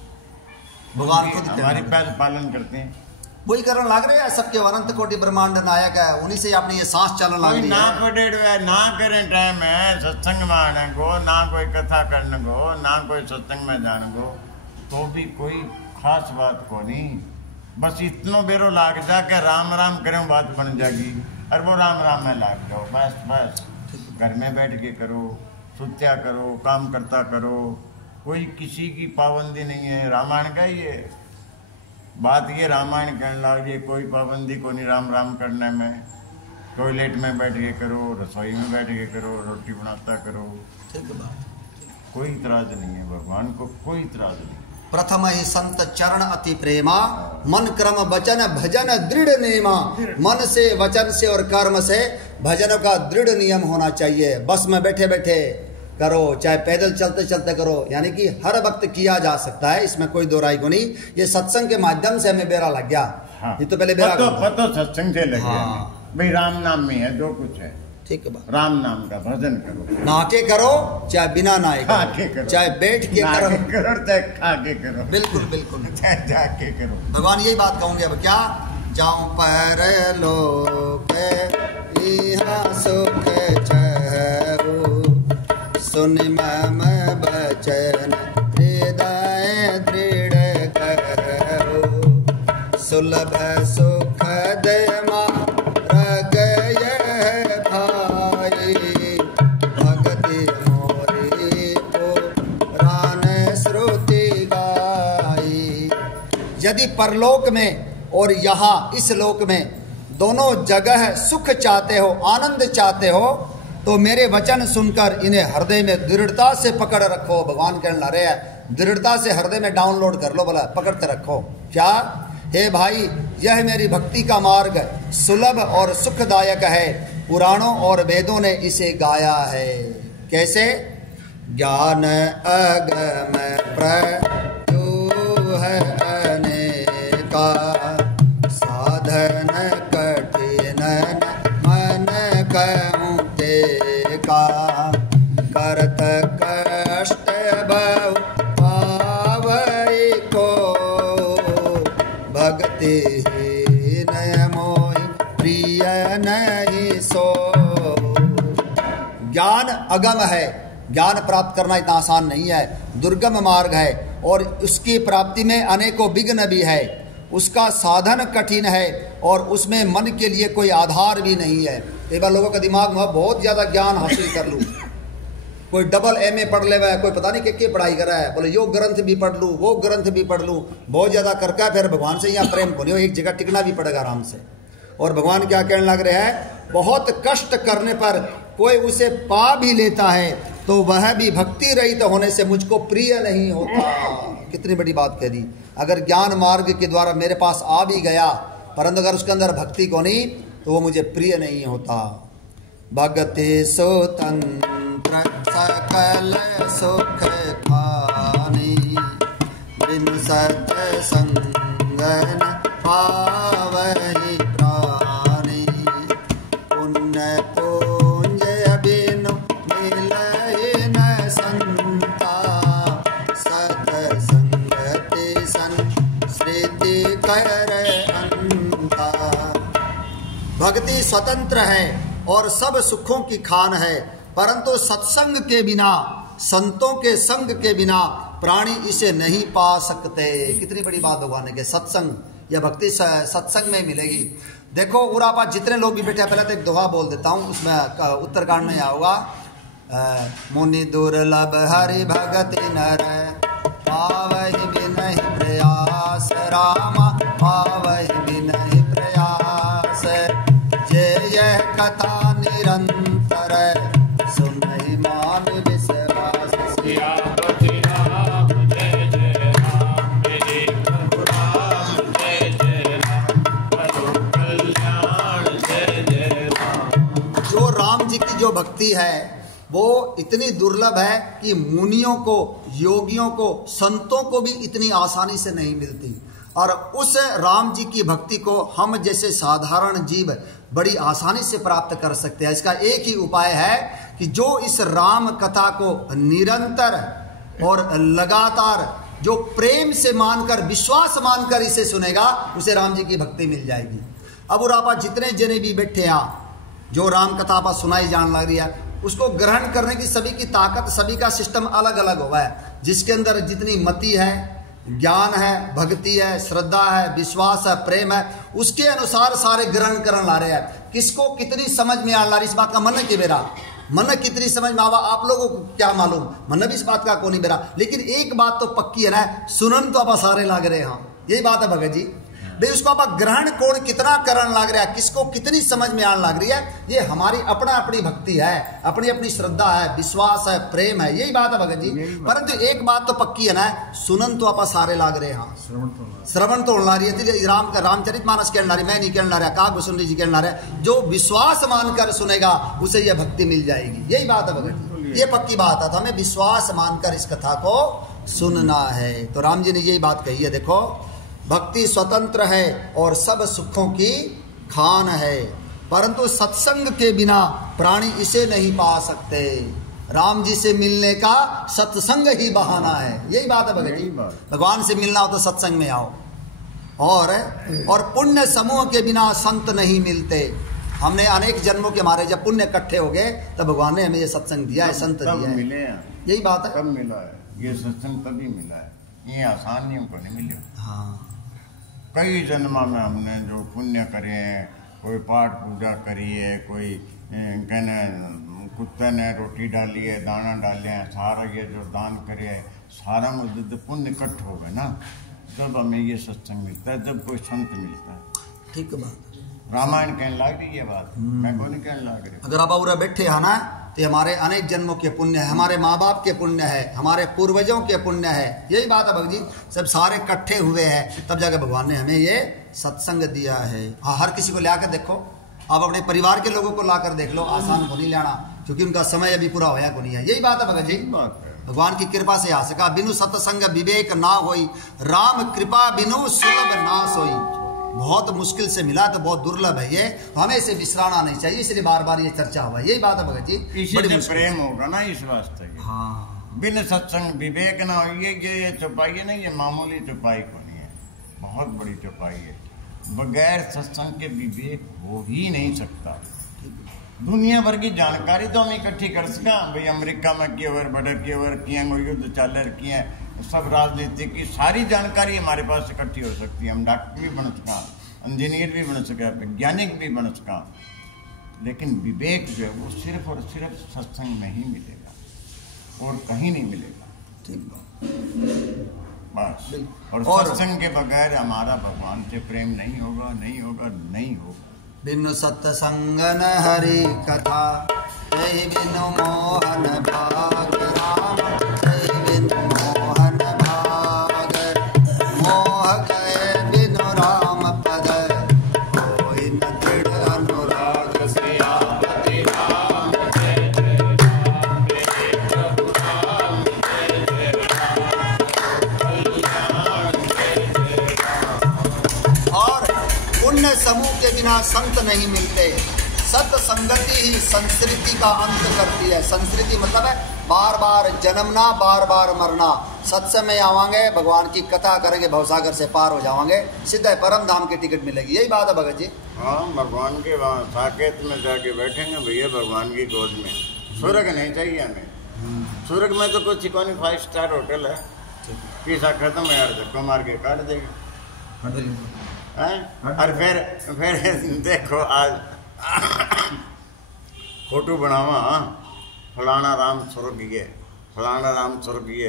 भगवान खुद हमारी पालन करते हैं। वही करने लग रहे हैं, सबके अनंत कोटि ब्रह्मांड नायक है, उन्हीं से अपनी ये सांस चलने लग रही ना है। पढ़े ना करें टाइम है सत्संग में आने को, ना कोई कथा करने को, ना कोई सत्संग में जाने को, तो भी कोई खास बात को नहीं। बस इतनो बेरो लाग जा के राम राम करें बात बन जाएगी, और वो राम राम में लाग जाओ, बस बस घर में बैठ के करो, सुत्या करो, काम करता करो, कोई किसी की पाबंदी नहीं है। रामायण का ये बात, ये रामायण कहने लगे, कोई पाबंदी को नहीं राम राम करने में। टॉयलेट में बैठ के करो, रसोई में बैठ के करो, रोटी बनाता करो, कोई इतराज नहीं है, भगवान को कोई इतराज नहीं। प्रथम ही संत चरण अति प्रेमा, मन क्रम वचन भजन दृढ़ नेमा। मन से, वचन से और कर्म से भजन का दृढ़ नियम होना चाहिए। बस में बैठे बैठे करो, चाहे पैदल चलते चलते करो, यानी कि हर वक्त किया जा सकता है, इसमें कोई दो राय को नहीं। ये सत्संग के माध्यम से हमें बेरा लग गया। हाँ। ये तो पहले बेरा पतो सत्संग से लग गया। हाँ। भाई राम नाम में है जो कुछ है, ठीक है बात। राम नाम का भजन करो, नहा के करो चाहे बिना नहाए के करो, करो, चाहे बैठ के करो, चाहे खा के करो, बिल्कुल बिल्कुल, चाहे जाके करो। भगवान यही बात कहूंगे। अब क्या जाऊं पर लोक यहाँ सुख छहु, सुन मम बचन हृदय दृढ़ कहु, सुलभ सुख दमा यदि परलोक में और यहाँ इस लोक में दोनों जगह सुख चाहते हो, आनंद चाहते हो, तो मेरे वचन सुनकर इन्हें हृदय में दृढ़ता से पकड़ रखो। भगवान कहने ला रहे हैं, दृढ़ता से हृदय में डाउनलोड कर लो, बोला पकड़ते रखो। क्या? हे भाई, यह मेरी भक्ति का मार्ग सुलभ और सुखदायक है। पुराणों और वेदों ने इसे गाया है। कैसे? ज्ञान अगम प्रत्यूह अनेका, साधन कठिन मन कहूँ टेका, करत कष्ट बहु पावई को, भक्ति हीन मोहि प्रिय नहीं सो। ज्ञान अगम है, ज्ञान प्राप्त करना इतना आसान नहीं है, दुर्गम मार्ग है, और उसकी प्राप्ति में अनेकों विघ्न भी है। उसका साधन कठिन है और उसमें मन के लिए कोई आधार भी नहीं है। एक बार लोगों का दिमाग में बहुत ज़्यादा ज्ञान हासिल कर लूँ, कोई डबल MA पढ़ ले, कोई पता नहीं क्या पढ़ाई कर रहा है, बोले योग ग्रंथ भी पढ़ लूँ, वो ग्रंथ भी पढ़ लूँ, बहुत ज़्यादा करके फिर भगवान से यहाँ प्रेम होने, एक जगह टिकना भी पड़ेगा आराम से। और भगवान क्या कहने लग रहे हैं, बहुत कष्ट करने पर कोई उसे पा भी लेता है तो वह भी भक्ति रहित होने से मुझको प्रिय नहीं होता। कितनी बड़ी बात कह दी। अगर ज्ञान मार्ग के द्वारा मेरे पास आ भी गया, परंतु अगर उसके अंदर भक्ति को नहीं, तो वो मुझे प्रिय नहीं होता। भगति स्वतंत्र सकल सुख खानी, बिन सत संगन पावहि प्राणी, पुण्य पुंज बिनु मिलहि न संता, करे अंता। भक्ति स्वतंत्र है और सब सुखों की खान है, परंतु सत्संग के बिना, संतों के संग के बिना प्राणी इसे नहीं पा सकते। कितनी बड़ी बात भगवान ने कही, सत्संग या भक्ति सत्संग में मिलेगी। देखो उरापा जितने लोग भी बैठे हैं, पहले तो एक दोहा बोल देता हूँ, उसमें उत्तरकांड में आऊँगा। मुनि दुर्लभ हरि भगति नर, पावहि बिनहि प्रयास रामा, पावहि बिनहि प्रयास। जे यह कथा निरंतर, सुनहि मान विश्वास। सियापति राम जय जय राम, मेरे प्रभु राम जय जय राम, करो कल्याण जय जय राम। जो राम जी की जो भक्ति है वो इतनी दुर्लभ है कि मुनियों को, योगियों को, संतों को भी इतनी आसानी से नहीं मिलती। और उस राम जी की भक्ति को हम जैसे साधारण जीव बड़ी आसानी से प्राप्त कर सकते हैं। इसका एक ही उपाय है कि जो इस राम कथा को निरंतर और लगातार, जो प्रेम से मानकर, विश्वास मानकर इसे सुनेगा, उसे राम जी की भक्ति मिल जाएगी। अब और आप जितने जने भी बैठे हैं, जो राम कथा पर सुनाई जान लग रही है, उसको ग्रहण करने की सभी की ताकत, सभी का सिस्टम अलग अलग हुआ है। जिसके अंदर जितनी मति है, ज्ञान है, भक्ति है, श्रद्धा है, विश्वास है, प्रेम है, उसके अनुसार सारे ग्रहण करने ला रहे हैं। किसको कितनी समझ में आ रहा है, इस बात का मन की बेरा, मन कितनी समझ में आवा आप लोगों को क्या मालूम, मन भी इस बात का को नहीं बेरा। लेकिन एक बात तो पक्की है ना, सुनन तो आप सारे लाग रहे हैं। यही बात है भगत जी भाई, उसको आप ग्रहण कौन कितना करण लग रहा है, किसको कितनी समझ में आने लग रही है, ये हमारी अपना अपनी भक्ति है, अपनी अपनी श्रद्धा है, विश्वास है, प्रेम है। यही बात है भगत जी। परंतु एक बात तो पक्की है ना, सुनन तो आप सारे लाग रहे हैं, श्रवण तो ला रही है। राम का रामचरितमानस कहने ला रही, मैं नहीं कहने ला रहा, काग भूषण जी कहने ला रहा, जो विश्वास मानकर सुनेगा उसे यह भक्ति मिल जाएगी। यही बात है भगत जी, ये पक्की बात है। तो हमें विश्वास मानकर इस कथा को सुनना है। तो राम जी ने यही बात कही है। देखो, भक्ति स्वतंत्र है और सब सुखों की खान है, परंतु सत्संग के बिना प्राणी इसे नहीं पा सकते। राम जी से मिलने का सत्संग ही बहाना है। यही बात है भगत जी, भगवान से मिलना हो तो सत्संग में आओ। और पुण्य समूह के बिना संत नहीं मिलते। हमने अनेक जन्मों के हमारे जब पुण्य इकट्ठे हो गए तब भगवान ने हमें ये सत्संग दिया है, संत दिया है। मिले हैं, यही बात है, कब मिला है ये सत्संग, तभी मिला है, ये आसान नहीं हमको नहीं मिले। हाँ, कई जन्मा में हमने जो पुण्य करे हैं, कोई पाठ पूजा करी है, कोई कहने कुत्ते ने रोटी डाली है, दाना डाले हैं, सारा ये जो दान करे है, सारा मुझे पुण्य इकट्ठ हो गए ना, तब हमें ये सत्संग मिलता है, जब कोई संत मिलता है। ठीक बात। रामायण कहने लग रही है बात, मैं को नहीं कहने लग रही। अगर आप और बैठे हैं ना, तो हमारे अनेक जन्मों के पुण्य है, हमारे माँ बाप के पुण्य है, हमारे पूर्वजों के पुण्य है। यही बात है भगत जी, सब सारे इकट्ठे हुए हैं, तब जाकर भगवान ने हमें ये सत्संग दिया है। हाँ, हर किसी को लाकर देखो, आप अपने परिवार के लोगों को लाकर देख लो, आसान को नहीं लाना, क्योंकि उनका समय अभी पूरा होया को नहीं है। यही बात है भगत जी, भगवान की कृपा से आ सका। बिनु सत्संग विवेक ना होई, राम कृपा बिनु सुलभ नाश होई। बहुत मुश्किल से मिला, तो बहुत दुर्लभ है ये, हमें इसे विसराना नहीं चाहिए, इसलिए बार बार ये चर्चा हुआ। यही बात है भगत जी, इसी से प्रेम होगा ना, इस वास्ते। हाँ, बिन सत्संग विवेक ना हो, ये चौपाई है ना, ये मामूली चौपाई को नहीं है, बहुत बड़ी चौपाई है। बगैर सत्संग के विवेक हो ही नहीं सकता। दुनिया भर की जानकारी तो हम इकट्ठी कर सका भाई, अमेरिका में की ओवर बड़े की ओवर किए युद्ध चल रही है, सब राजनीति की सारी जानकारी हमारे पास इकट्ठी हो सकती है। हम डॉक्टर भी बन सका, इंजीनियर भी बन सका, वैज्ञानिक भी बन सका, लेकिन विवेक जो है वो सिर्फ और सिर्फ सत्संग में ही मिलेगा और कहीं नहीं मिलेगा। ठीक बस। और सत्संग के बगैर हमारा भगवान से प्रेम नहीं होगा, नहीं होगा, नहीं होगा। बिनु सत्संग न हरि कथा, जय बिनु मोहन भाग राम, जय बिनु मोहन भाग। मोह गए बिनु राम पद, होई न दृढ़ अनुराग। सियापति राम जय जय राम, मेरे प्रभु राम जय जय राम, कल्याण जय जय राम। और पुण्य समूह के बिना संत नहीं मिलते। सत संगति ही संस्कृति का अंत करती है। संस्कृति मतलब है बार बार जन्मना, बार बार मरना। सत्संग में आवांगे, भगवान की कथा करेंगे, भवसागर से पार हो जावांगे, सीधा परम धाम की टिकट मिलेगी। यही बात है भगत जी। हाँ, भगवान के वहाँ साकेत में जाके बैठेंगे भैया भगवान की गोद में। स्वर्ग नहीं चाहिए हमें। स्वर्ग में तो कुछ कौन 5 स्टार होटल है, पैसा खत्म है यार, धक्का मार के काट देगा। और फिर देखो आज फोटो बनावा, फलाना राम स्वर्गीय, फलाना राम स्वर्गीय,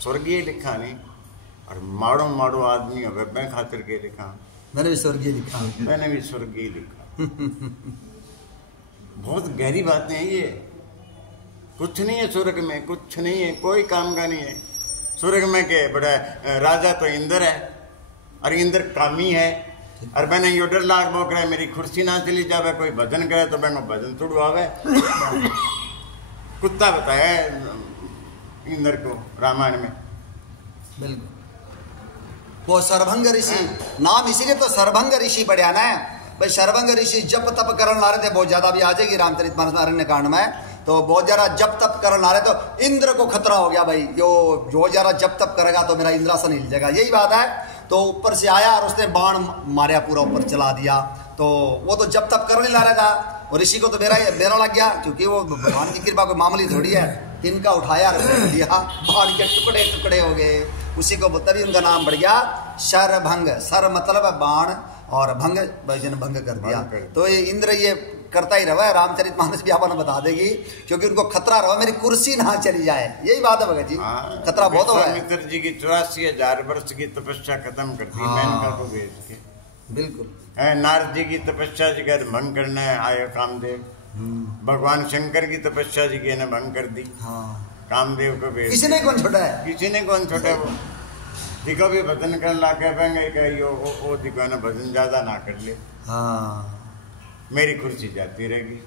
स्वर्गीय लिखा नहीं, और माड़ो माड़ो आदमी हो मैं खातिर के लिखा, मैंने भी स्वर्गीय लिखा, मैंने भी स्वर्गीय लिखा। बहुत गहरी बातें हैं ये। कुछ नहीं है स्वर्ग में, कुछ नहीं है, कोई काम का नहीं है स्वर्ग में। के बड़ा राजा तो इंद्र है, और इंद्र कामी है, और मैंने यो डर लाख बोक रहा है मेरी कुर्सी ना चली जावे, कोई भजन करे तो मैंने भजन तुड़वावे। कुत्ता बताया इंद्र को रामायण में। बिल्कुल, वो सरभंग ऋषि नाम इसीलिए तो सरभंग ऋषि बढ़िया ना भाई। सरभंग ऋषि जप तप करने ला रहे थे बहुत ज्यादा, भी आ जाएगी रामचरितमानस अरण्य कांड में, तो बहुत ज्यादा जप तप करने ला रहे, तो इंद्र को खतरा हो गया भाई, जो ज्यादा जप तप करेगा तो मेरा इंद्रासन हिल जाएगा, यही बात है। तो ऊपर से आया और उसने बाण मारा, पूरा ऊपर चला दिया। तो वो तो जप तप करने ला रहा था, और ऋषि को तो मेरा लग गया, क्योंकि वो भगवान की कृपा कोई मामूली थोड़ी है। तिनका उठाया दिया, बाण के टुकड़े टुकड़े हो गए, उसी को तभी उनका नाम बढ़ गया शरभंग। सर मतलब बाण, और भंग भंग कर दिया। तो ये इंद्र ये करता ही रहा। रामचरितमानस भी आपने बता देगी, क्योंकि उनको खतरा रहा मेरी कुर्सी ना चली जाए, यही बात है भगत जी। खतरा बहुत हो है। मित्र जी की 84,000 वर्ष की तपस्या खत्म कर दी मेनका को भेज के। बिल्कुल, नारद जी की तपस्या जी का भंग करने आया कामदेव, भगवान शंकर की तपस्या जी की ने भंग कर दी। कामदेव को भेज, किसी ने कौन छोड़ा है, किसी ने कौन छोड़ा। वो दिखो भी भजन कर ला के वो दिखो ना भजन ज्यादा ना कर ले, मेरी कुर्सी जाती रहेगी।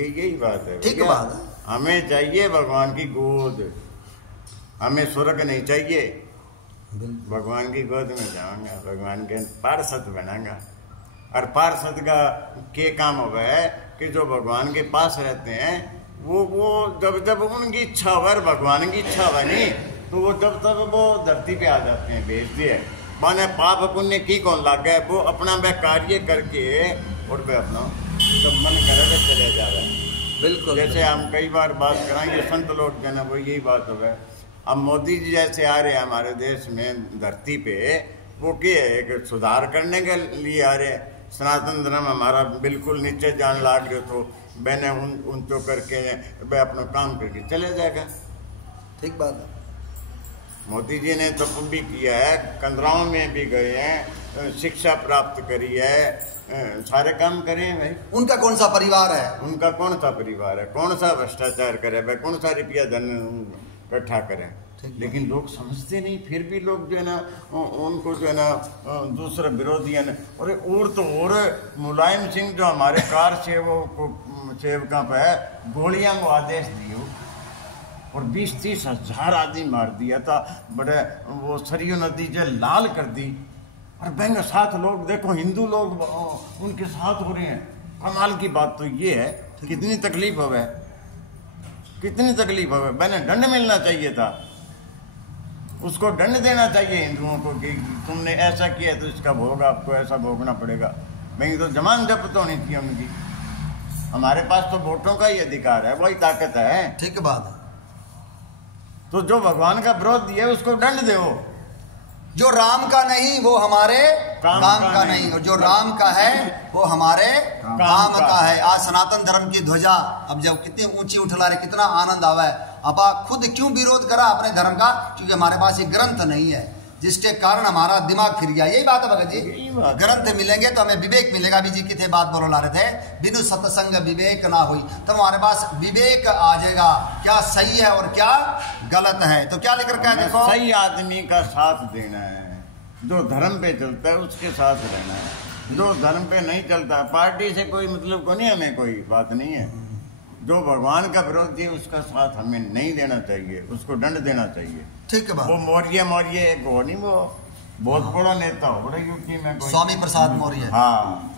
यही बात है, ठीक बात है। हमें चाहिए भगवान की गोद, हमें स्वर्ग नहीं चाहिए। भगवान की गोद में जाऊंगा, भगवान के पार्षद बनाऊंगा। और पार्षद का के काम हो गया है कि जो भगवान के पास रहते हैं वो जब उनकी इच्छा हुआ, भगवान की इच्छा हुआ नहीं, तो वो जब तक वो धरती पे आ जाते हैं, भेजते हैं। माने पाप पुण्य की कौन लग गए, वो अपना वह कार्य करके और वे अपना जब मन करे वे चले जा रहे हैं। बिल्कुल, जैसे हम कई बार बात कराएंगे, संत लोग जो है ना वो यही बात हो गए। अब मोदी जी जैसे आ रहे हैं हमारे देश में धरती पे, वो क्या है कि सुधार करने के लिए आ रहे हैं। सनातन धर्म हमारा बिल्कुल नीचे जान लाग रहे, तो मैंने उन तो करके वह अपना काम करके चले जाएगा। ठीक बात है। मोदी जी ने तो भी किया है, कंदराओं में भी गए हैं, शिक्षा प्राप्त करी है, सारे काम करे हैं भाई। उनका कौन सा परिवार है, उनका कौन सा परिवार है, कौन सा भ्रष्टाचार करे भाई, कौन सा रुपया धन इकट्ठा करे। लेकिन लोग समझते नहीं, फिर भी लोग जो है ना उनको जो है ना दूसरा विरोधी है ना। और तो और मुलायम सिंह जो हमारे कार सेवका पे गोलियां को आदेश दिए, और 20-30 हजार आदमी मार दिया था, बड़े वो सरयू नदी जो लाल कर दी। और बहन साथ लोग देखो, हिंदू लोग उनके साथ हो रहे हैं। कमाल की बात तो ये है, कितनी तकलीफ हो गए, कितनी तकलीफ हो गए। बहने दंड मिलना चाहिए था, उसको दंड देना चाहिए हिंदुओं को कि तुमने ऐसा किया तो इसका भोग आपको ऐसा भोगना पड़ेगा। भाई तो जमान जब्त होनी थी उनकी। हमारे पास तो वोटों का ही अधिकार है, वही ताकत है। ठीक बात है। तो जो भगवान का विरोध दिया उसको दंड दो। जो राम का नहीं वो हमारे काम का नहीं, और जो राम का है वो हमारे काम का है। आज सनातन धर्म की ध्वजा अब जब कितनी ऊंची उठला रहे, कितना आनंद आवा है। अब आप खुद क्यों विरोध करा अपने धर्म का, क्योंकि हमारे पास ये ग्रंथ नहीं है, जिसके कारण हमारा दिमाग फिर गया। यही बात है भगत जी, ग्रंथ मिलेंगे तो हमें विवेक मिलेगा। अभी जी कितने बात बोलो ला रहे थे, बिनु सत्संग विवेक ना हुई, तो हमारे पास विवेक आ जाएगा, क्या सही है और क्या गलत है। तो क्या लेकर के देखो, सही आदमी का साथ देना है, जो धर्म पे चलता है उसके साथ रहना है। जो धर्म पे नहीं चलता, पार्टी से कोई मतलब को नहीं, हमें कोई बात नहीं है। जो भगवान का विरोधी है उसका साथ हमें नहीं देना चाहिए, उसको दंड देना चाहिए। ठीक है। वो मौर्य एक हो नहीं, वो बहुत बड़ा नेता हो बड़े यूपी में, स्वामी प्रसाद मौर्य। हाँ,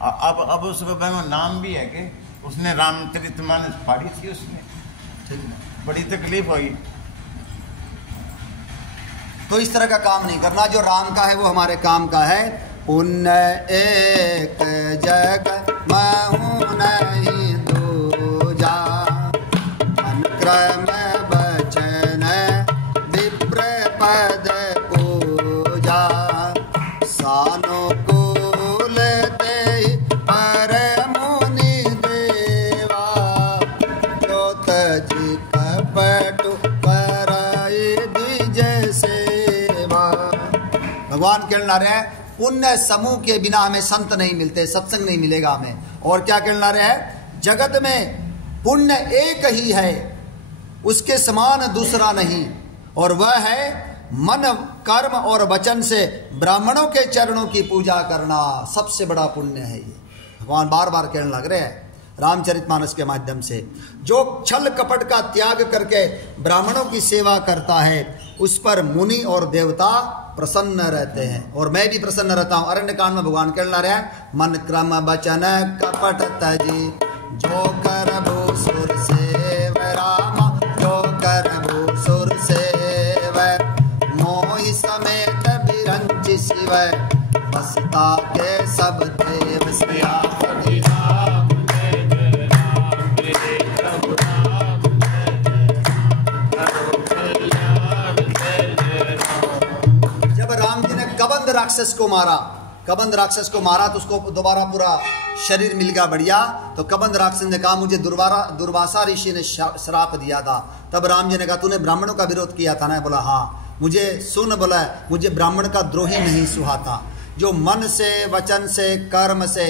अब उसका नाम भी है कि उसने रामचरितमानस फाड़ी थी उसने। ठीक, बड़ी तकलीफ हुई। तो इस तरह का काम नहीं करना। जो राम का है वो हमारे काम का है। पुण्य एक जग महु नहीं दूजा, मन क्रम बचन विप्र पद पूजा, सानुकूल ते पर मुनि देवा, जो तजी कपटु कराई द्विज सेवा। भगवान कहना रहे हैं पुण्य समूह के बिना हमें संत नहीं मिलते, सत्संग नहीं मिलेगा हमें। और क्या कहना रहे हैं, जगत में पुण्य एक ही है, उसके समान दूसरा नहीं, और वह है मन कर्म और वचन से ब्राह्मणों के चरणों की पूजा करना। सबसे बड़ा पुण्य है ये। भगवान बार बार कहने लग रहे हैं रामचरितमानस के माध्यम से, जो छल कपट का त्याग करके ब्राह्मणों की सेवा करता है उस पर मुनि और देवता प्रसन्न रहते हैं, और मैं भी प्रसन्न रहता हूं। अरण्य कांड में भगवान कहना रहे हैं, मन क्रम वचन कपट तजी, जो करबो सुर सेव रामा, जो करबो सुर सेव, मोहि समेत बिरंच शिव, बसता के सब देव सियापति राम, जय जय राम, जय प्रभु राम, जय जय राम, करो कल्याण, जय जय राम। जब राम जी ने कबंध राक्षस को मारा, कबंध राक्षस को मारा तो उसको दोबारा पूरा शरीर मिल गया बढ़िया। तो कबंध राक्षस ने कहा मुझे दुर्वासा ऋषि ने श्राप दिया था। तब राम जी ने कहा तूने ब्राह्मणों का विरोध किया था ना? बोला हाँ। मुझे सुन, बोला मुझे ब्राह्मण का द्रोही नहीं सुहाता। जो मन से वचन से कर्म से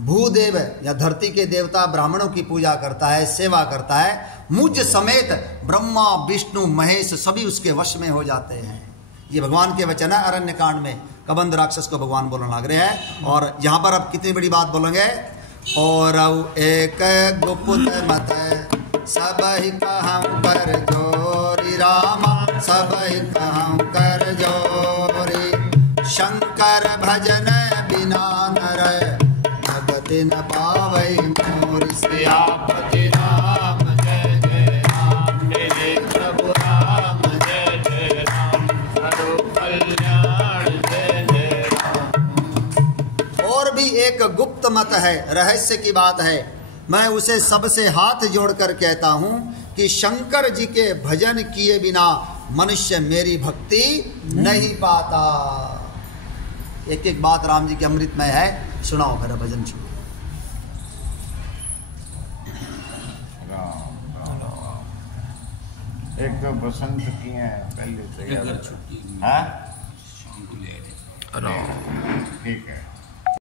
भूदेव या धरती के देवता ब्राह्मणों की पूजा करता है, सेवा करता है, मुझ समेत ब्रह्मा विष्णु महेश सभी उसके वश में हो जाते हैं। ये भगवान के वचन है। अरण्य कांड में कबंध राक्षस को भगवान बोलने लग रहे हैं। और यहाँ पर अब कितनी बड़ी बात बोलेंगे, और एक गुप्त मत सब ही कहूँ कर जोरी रामा, सब ही कहूँ कर जोरी, शंकर भजन बिना नर भगति न पावै मोरी, सियापति राम, जय जय राम, जय प्रभु राम, जय जय राम, करो कल्याण, जय जय राम। और भी एक गुप्त मत है, रहस्य की बात है, मैं उसे सबसे हाथ जोड़कर कहता हूं कि शंकर जी के भजन किए बिना मनुष्य मेरी भक्ति नहीं पाता। एक एक बात राम जी के अमृतमय है, सुनाओ मेरा भजन शुरू। एक तो बसंत की है पहले से, छुट्टी हाँ शाम को ले आए। ठीक है।